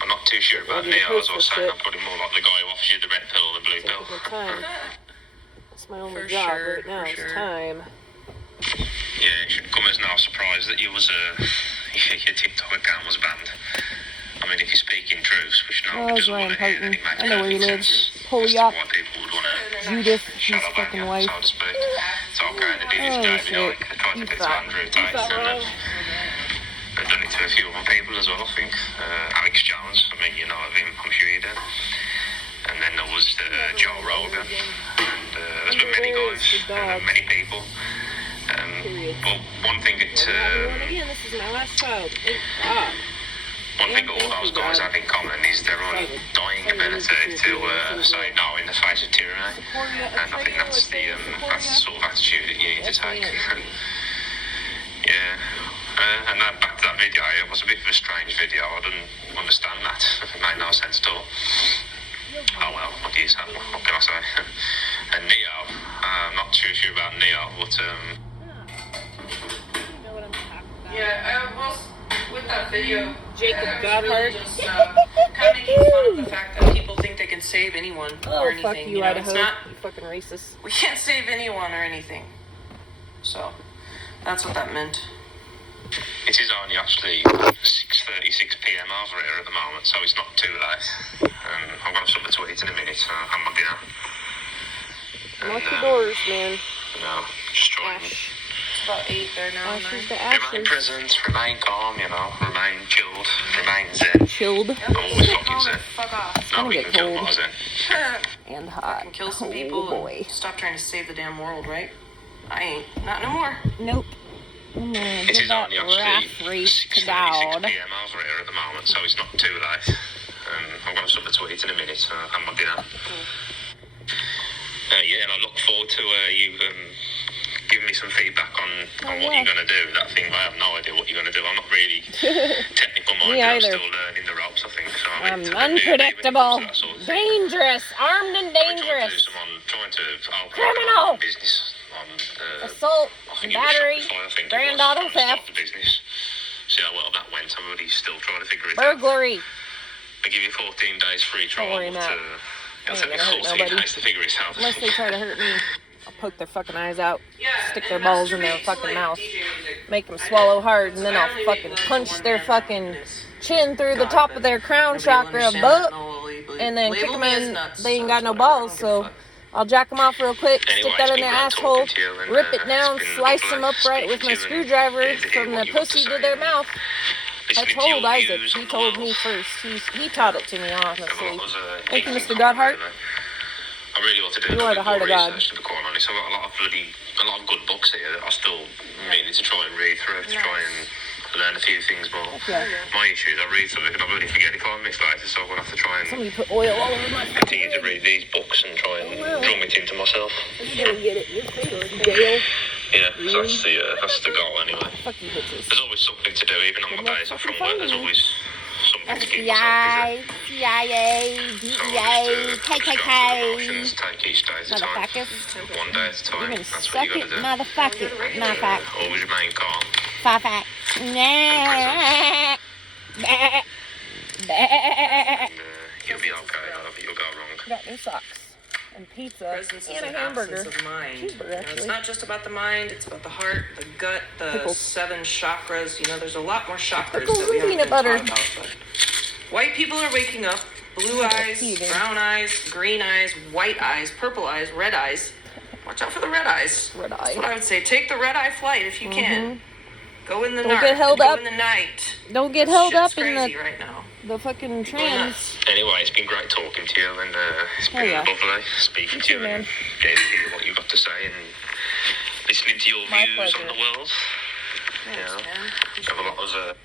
I'm not too sure about Ready to Neo, as I was post saying. this I'm probably more like the guy who offers you the red pill or the blue pill. Good time. That's my only For job sure, right now. for It's sure. time. Yeah, it should come as no surprise that your TikTok account was banned. I mean, if you're speaking truths, which Oh, nobody doesn't Ryan want to hear, Houghton. then it makes I know where he perfect lives. sense as to Polyak. why people would want to Judith, his shadow ban fucking you, wife. so to speak. So okay, they did it to Oh, David shit. Icke, they tried to You do it to thought- Andrew you Tate, thought and wrong. they've done it to a few other people as well, I think. Alex Jones, I mean, you know of him, I'm sure you do. And then there was Joe Rogan, and there's been many guys, and many people. But one thing that Again, this is my last child. Thank God. one thing all those guys have in common is they're all dying ability to say no in the face of tyranny, and I think that's the sort of attitude that you need to take. Yeah, and that, back to that video, it was a bit of a strange video. I didn't understand that. It made no sense at all. Oh well, what do you say? What can I say? And Neo, I'm not too sure about Neo, but Yeah, well, with that video, Jacob I was Goddard. really just kind of making fun of the fact that people think they can save anyone or Oh, anything. fuck you, know, Idaho. it's not. You fucking racist. We can't save anyone or anything. So that's what that meant. it is only actually 6:36 p.m. over here at the moment, so it's not too late. I'm going to something to eat in a minute, so I'm my dinner. Lock the doors, man. You know, just trying to Ash. It's about 8 there now. Ashes to remain ashes. present, remain calm, you know, remain chilled, remain zen. Chilled I'm always fucking zen. Fuck off. gonna Nobody get can kill cold. my zen. and hot. Fucking kill some Oh, people boy. and stop trying to save the damn world, right? I ain't. Not no more. Nope. I'm gonna It give is that only wrath actually race to 6:36 God. p.m. over here at the moment, so it's not too late. I'm going to something to eat in a minute, so I'm my dinner. Yeah, and I look forward to you giving me some feedback on what yeah. you're going to do. That thing, I have no idea what you're going to do. I'm not really technical minded. Me I'm either. still learning the ropes, I think. So I'm it's a bit new when it unpredictable, comes to that sort of thing. dangerous, armed and I'm trying to do dangerous, trying to open Criminal. a business on assault, I think it was battery, Shopify, I think it grand was, auto trying to start theft, the business. See how well that went. Everybody's still trying to figure it out. burglary. They give you 14 days free trial. worry, but, Matt. it'll I ain't take gonna you hurt 14 nobody. days to figure it out. Unless they try to hurt me, I'll poke their fucking eyes out, Yeah, stick and their balls in their masturbate to, fucking like, mouth, DJ music. make them swallow hard, and then I I'll only make fucking love to punch one their man fucking this. chin through the God, top but of their crown nobody will chakra, understand butt, that, no, label- and then kick label them me as in. nuts, They ain't so got no it's whatever, I balls, don't give a so fuck. I'll jack them off real quick, Anyway, stick that it's in been their great asshole, talking to you, and, rip it down, it's been slice lovely them upright with my speaking to you and screwdriver getting to hear from what the you've got to pussy to say their and mouth. I listening to told your Isaac. views He on the told me world. first. He taught it to me, Have a honestly. lot of, Thank you, things Mr. in common, Godheart. really. I really ought to do You a are bit the more heart of God. research, to be quite honest. I've got a lot of good books here that I still meaning to try and read through, to try and learn a few things more. Yeah. My issue is I read something and I really forget if I mix later, so I'm going to have to try and Somebody put oil all over my continue to read these books and try and drum it into myself. You're gonna get it. You're failing, Dale. Yeah, so that's the goal anyway. Fuck you, bitches. There's always something to do, even on my Good luck days off from fucking work. There's finding me. always something to keep myself busy. CIA, So DEA, I'll just go through the KKK. motions, take each day at a time, Motherfuckers. one day at a You're time. gonna That's what suck you got it, to do. motherfuck it. Not fact. Always remain calm. Five fact. Nah. And you'll be okay. You'll go wrong. Got new socks and pizza Presence is and a an hamburger. absence of mind. Cheeseburger, You know, it's actually. not just about the mind, it's about the heart, the gut, the Pickles. 7 chakras. You know, there's a lot more chakras Pickles that we and haven't peanut been butter. taught about. But white people are waking up. Blue eyes, heathen. brown eyes, green eyes, white eyes, purple eyes, red eyes. Watch out for the red eyes. Red eye. That's what I would say. Take the red eye flight if you can. Go in the Don't dark. get held go up. in the night. Don't get This held shit's up in crazy the right now. fucking People are trans. nuts. Anyway, it's been great talking to you, and it's Oh, been yeah. lovely speaking to you too, and man. getting to hear what you've got to say and listening to your My views pleasure. on the world. Thanks, Yeah. man. Have a lot of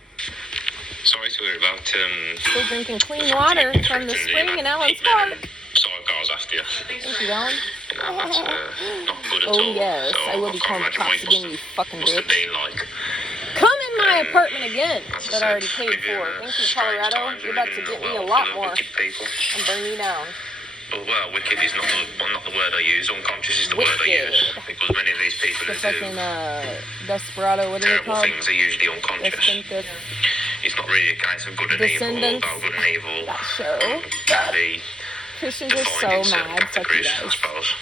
sorry to hear about Still drinking clean water from the spring in Allen's Park. Sorry, cars after you. Thank you, Alan. You know, that's not good at Oh, all. yes, So I will be can't calling the imagine what cops it again, you fucking must have bitch. been like. Come in my apartment again As that I already said, paid live in, for. Thank you, strange Colorado. times, You're we about live to in get me a world lot full of more wicked people. and burn me down. Well, wicked is not the word I use. Unconscious is the word I use. Wicked. Because many of these people The who fucking do Desperado, what are they terrible called? things are usually unconscious. Descendant, It's not really a case of good and evil, Descendants. although good and evil that show. can be Christians are defined in so certain mad. Fuck you categories, I guys. suppose.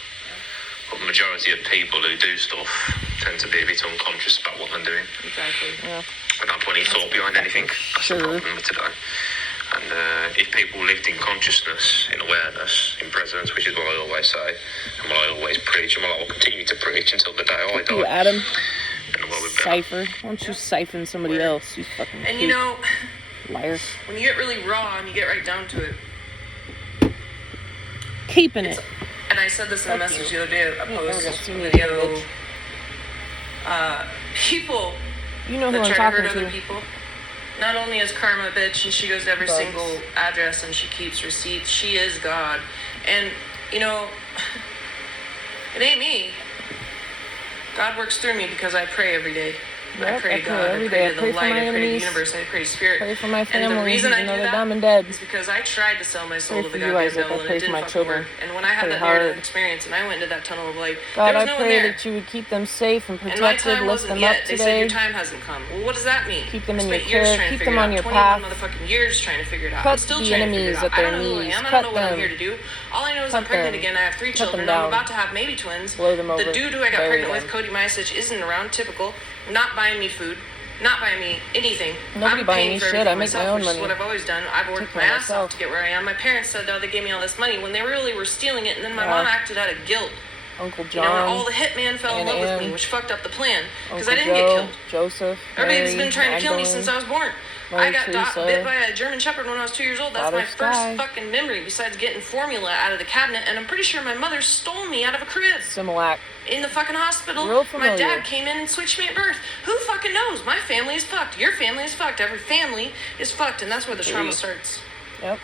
But the majority of people who do stuff tend to be a bit unconscious about what they're doing. Exactly. Yeah. They don't put any thought behind anything. That's the Sure. problem with today. And if people lived in consciousness, in awareness, in presence, which is what I always say, and what I always preach, and what I will continue to preach until the day I die. You, Adam. And the world will be better. Cipher. Why don't you siphon somebody else, you fucking And you know, liar. when you get really raw and you get right down to it, Keeping it. and I said this in a Fuck message you. the other day, I You're never posted gonna see a me video. again, People You know who that I'm try to hurt talking other to. people. Not only is Karma a bitch and she goes to every Bugs. single address and she keeps receipts, she is God. And, you know, it ain't me. God works through me because I pray every day. I Yep, pray I to pray God, every I day. pray I to pray the for light, my I pray to the enemies. universe, I pray to spirit. Pray for my And family, the reason I even do though they're that dumb and dead. is because I tried to sell my soul Pray to for the you, goddamn Isaac. I devil and pray it for didn't my fucking children. work. And when I had Pray that hard. near-death experience and I went into that tunnel of light, God, there was I no one pray there. that you would keep them safe and And my protected, time lift wasn't them yet. up They said your today. time hasn't come. Well, what does that mean? Keep them I in your spent years care. trying to Keep figure them it on out. your 21 path. motherfucking years trying to figure it out. Cut I'm still the trying to figure enemies it out. at I their don't know who I knees. am. I Cut don't know what I'm them. here to do. All I know is I'm Cut pregnant them. again. I have 3 Cut children. them I'm down. about to have maybe twins. Blow them over. The dude who I got Bury pregnant them. with, Cody Mysich, isn't around. Typical. Not buying me food. Not buying me anything. Nobody I'm buying paying me for shit. everything I make my myself, own which money. is what I've always done. I've worked Take my care of ass off myself. to get where I am. My parents said, oh, they gave me all this money when they really were stealing it, and then my Yeah. mom acted out of guilt. Uncle You know, and all John, the hitman fell in and love with Ann, me, which fucked up the plan. Because Uncle I didn't get Joe, killed. Joseph, Everybody's Mary, been trying to kill me Magdalene. since I was born. Mary I got Teresa, bit by a German Shepherd when I was 2 years old. That's Father my first Sky. fucking memory, besides getting formula out of the cabinet. And I'm pretty sure my mother stole me out of a crib Similac. in the fucking hospital. Real My familiar. dad came in and switched me at birth. Who fucking knows? My family is fucked. Your family is fucked. Every family is fucked, and that's where the trauma starts. Yep.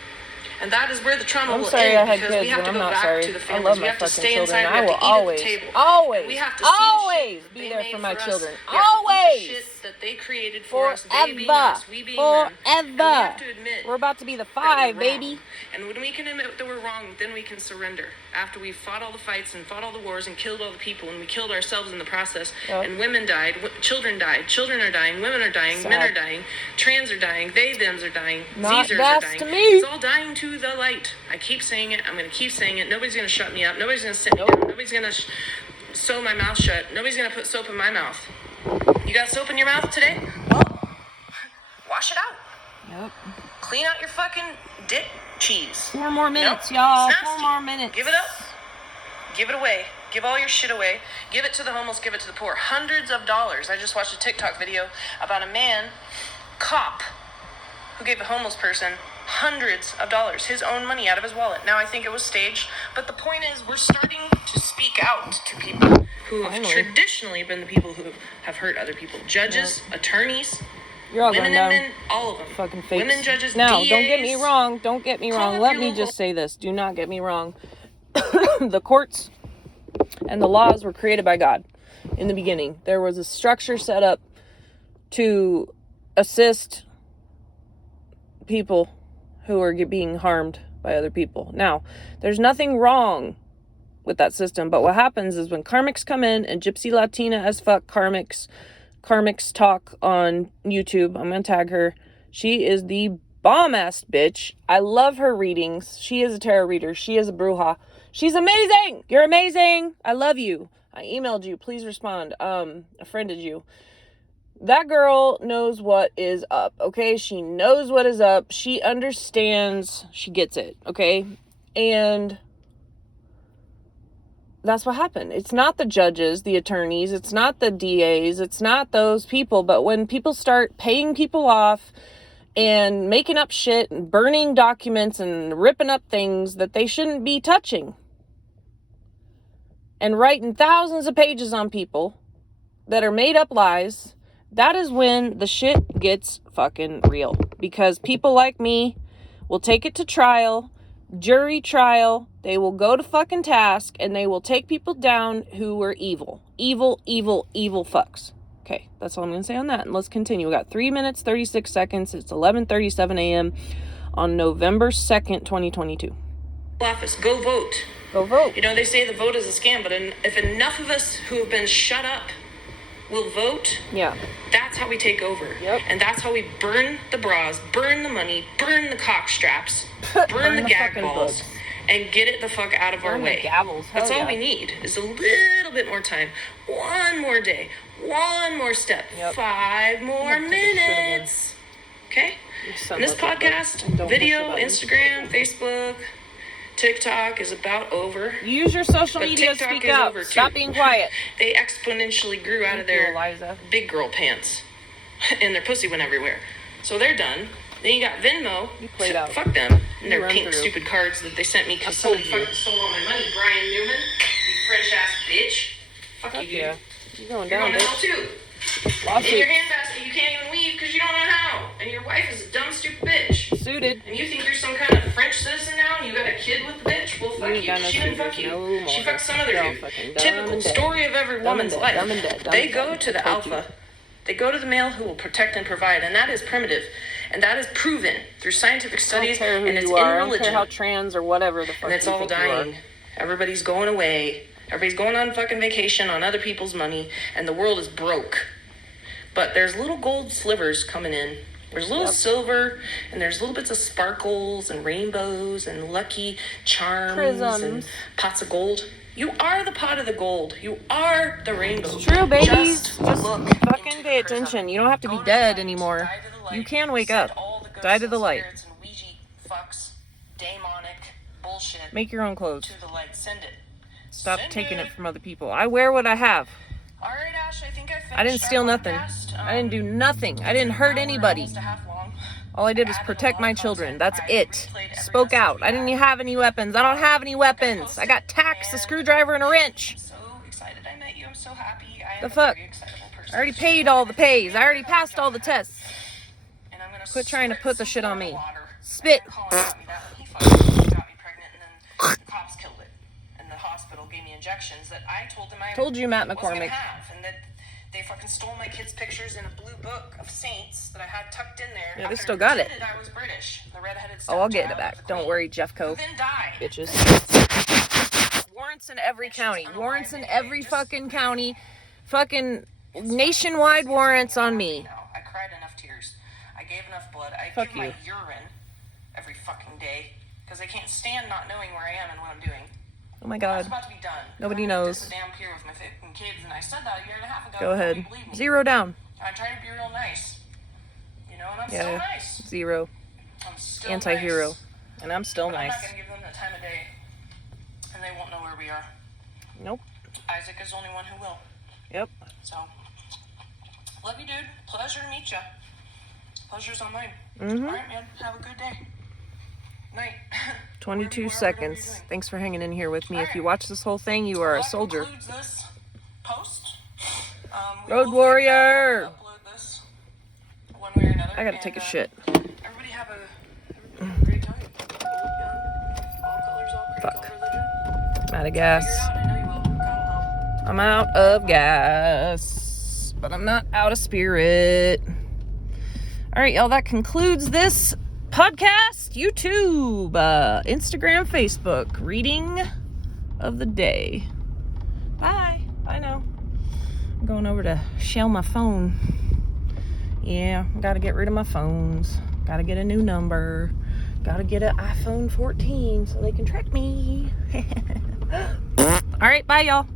And that is where the trauma I'm will sorry end I had because we kids, have but to I'm go not back sorry. to the I families. love We my have to fucking stay children. inside. We I have will to eat always, at the table. always, We have to see the always shit be they there made for my us. children. We have to eat the Always. shit that they created for us. They being Forever. us, we being them. And we Forever. have to admit We're about to be the that we're 5, wrong. baby. And when we can admit that we're wrong, then we can surrender. After we've fought all the fights and fought all the wars and killed all the people, and we killed ourselves in the process, Yep. and women died, children died, children are dying, women are dying, men Sad. are dying, trans are dying, they, thems are dying, Not Zers are deaths dying. to me. It's all dying to the light. I keep saying it. I'm going to keep saying it. Nobody's going to shut me up. Nobody's going to sit me down. Nobody's going to sew my mouth shut. Nobody's going to put soap in my mouth. You got soap in your mouth today? Well, wash it out. Yep. Clean out your fucking dick cheese. 4 more minutes, Nope. y'all. It's 4 nasty. more minutes. Give it up. Give it away. Give all your shit away. Give it to the homeless. Give it to the poor. Hundreds of dollars. I just watched a TikTok video about a cop, who gave a homeless person hundreds of dollars, his own money out of his wallet. Now, I think it was staged, but the point is we're starting to speak out to people who have traditionally been the people who have hurt other people. Judges, attorneys, You're all women going and down. men, all of them. Fucking fakes. Women judges, Now, DAs. don't get me wrong. Don't get me wrong. up Let your me local- just say this. Do not get me wrong. The courts and the laws were created by God in the beginning. There was a structure set up to assist people who are being harmed by other people. Now, there's nothing wrong with that system, but what happens is when Karmix come in, and Gypsy Latina as fuck Karmix talk on YouTube, I'm gonna tag her. She is the bomb-ass bitch. I love her readings. She is a tarot reader. She is a bruja. She's amazing. You're amazing. I love you. I emailed you. Please respond. I friended you. That girl knows what is up, okay? She knows what is up. She understands. She gets it, okay? And that's what happened. It's not the judges, the attorneys. It's not the DAs. It's not those people. But when people start paying people off and making up shit and burning documents and ripping up things that they shouldn't be touching and writing thousands of pages on people that are made up lies, that is when the shit gets fucking real. Because people like me will take it to trial, jury trial. They will go to fucking task, and they will take people down who were evil. Evil, evil, evil fucks. Okay, that's all I'm going to say on that. And let's continue. We got 3 minutes, 36 seconds. It's 11:37 a.m. on November 2nd, 2022. Office, go vote. Go vote. You know, they say the vote is a scam, but if enough of us who have been shut up will vote, Yeah. that's how we take over. Yep. And that's how we burn the bras, burn the money, burn the cock straps, burn the gag fucking balls, books. and get it the fuck out of our Burn the way. gavels. Hell That's all yeah. we need is a little bit more time. One more day. One more step. Yep. 5 more I'm gonna take a shit again. minutes. Okay? Son And this of a bitch. podcast, Don't video, push the Instagram, Facebook, TikTok is about over. Use your social But media to TikTok speak is out. over, too. Stop being quiet. They exponentially grew out of Thank you, their Eliza. big girl pants, and their pussy went everywhere. So they're done. Then you got Venmo. You played out. Fuck them. And their run pink through. stupid cards that they sent me because I told somebody you. fucking stole all my money. Brian Newman, you French ass bitch. Fuck Fuck you, dude. yeah. You're going You're down, going to hell bitch. too. In Lawsuit. your handbasket, you can't even leave because you don't know how. And your wife is a dumb, stupid bitch. Suited. And you think you're some kind of French citizen now and you got a kid with the bitch? Well, fuck You you. ain't got no She didn't suitors fuck you. no more. She fucked some other You're all dude. fucking dumb Typical and dead. story of every Dumb woman's and dead, life. dumb and dead, dumb They and go dead. to the I told you. alpha. They go to the male who will protect and provide, and that is primitive. And that is proven through scientific I don't studies, care who and it's you in are. I don't religion. care how trans or whatever the fuck And it's you all think you are. dying. Everybody's going away. Everybody's going on fucking vacation on other people's money, and the world is broke. But there's little gold slivers coming in. There's little silver, and there's little bits of sparkles and rainbows and lucky charms and Prisms. pots of gold. You are the pot of the gold. You are the rainbow. It's true, babies. Just Just look fucking into pay the prism. attention. You don't have to be Go dead the anymore. light, die to the light, You can wake send up. all the ghosts Die to and the light. spirits and Ouija fucks, demonic bullshit Make your own clothes. to the light. Send it. Stop Send taking it from other people. I wear what I have. All right, Ash, I think I finished I didn't steal our nothing. podcast. I didn't do nothing. I didn't hurt Hour, anybody. almost a half long. All I did was added a protect lot my of children. content. That's I it. replayed every Spoke message out. we I didn't had. have any weapons. I don't have any weapons. I got tacks, a screwdriver, and a wrench. I'm so excited I met you. I'm so happy. I am The a fuck? very excitable person. I already paid all the pays. I already passed all the tests. And I'm gonna Quit trying to spritz put the some shit on cold me. water. Spit. And Colin got me that when he fucking got me pregnant, and then the cops killed it. And the hospital gave me injections that I told them I Told you, Matt wasn't gonna McCormick. have, and that they fucking stole my kids' pictures in a blue book of saints that I had tucked in there. Yeah, they after still got it. pretended I was British. The redheaded Oh, I'll get it stepchild back. of the Don't Queen, worry, Jeff who Co. then died. Bitches. Warrants in every county. Warrants in every fucking county. Fucking nationwide warrants on me. No, I cried enough tears. I gave enough blood. I Fuck give my you. urine every fucking day because I can't stand not knowing where I am and what I'm doing. Oh my I was god. about to be done. Nobody I'm gonna knows. diss a damn pier with my fucking kids, and I said that a year and a half ago. Go ahead. Nobody believed me. 0 down. I tried to be real nice. You know, and I'm Yeah. still nice. 0. I'm still Anti-hero. nice. And I'm still But I'm nice. not gonna give them the time of day, and they won't know where we are. Nope. Isaac is the only one who will. Yep. So, love you, dude. Pleasure to meet you. Pleasure's all mine. Mm-hmm. All right, man. Have a good day. Night. 22 Whatever seconds. you're doing. Thanks for hanging in here with me. If you Alright. watch this whole thing, you are a That soldier. concludes this post. We Road will warrior. upload this one way or another. I gotta take a shit. Everybody have a great time. All colors, all creeds, all religion. I'm out of Figure it gas. out. I know you will. God will. I'm out of gas. But I'm not out of spirit. All right, y'all. That concludes this podcast, YouTube, Instagram, Facebook, reading of the day. Bye. Bye now. I'm going over to shell my phone. Yeah, gotta get rid of my phones. Gotta get a new number. Gotta get an iPhone 14 so they can track me. All right, bye, y'all.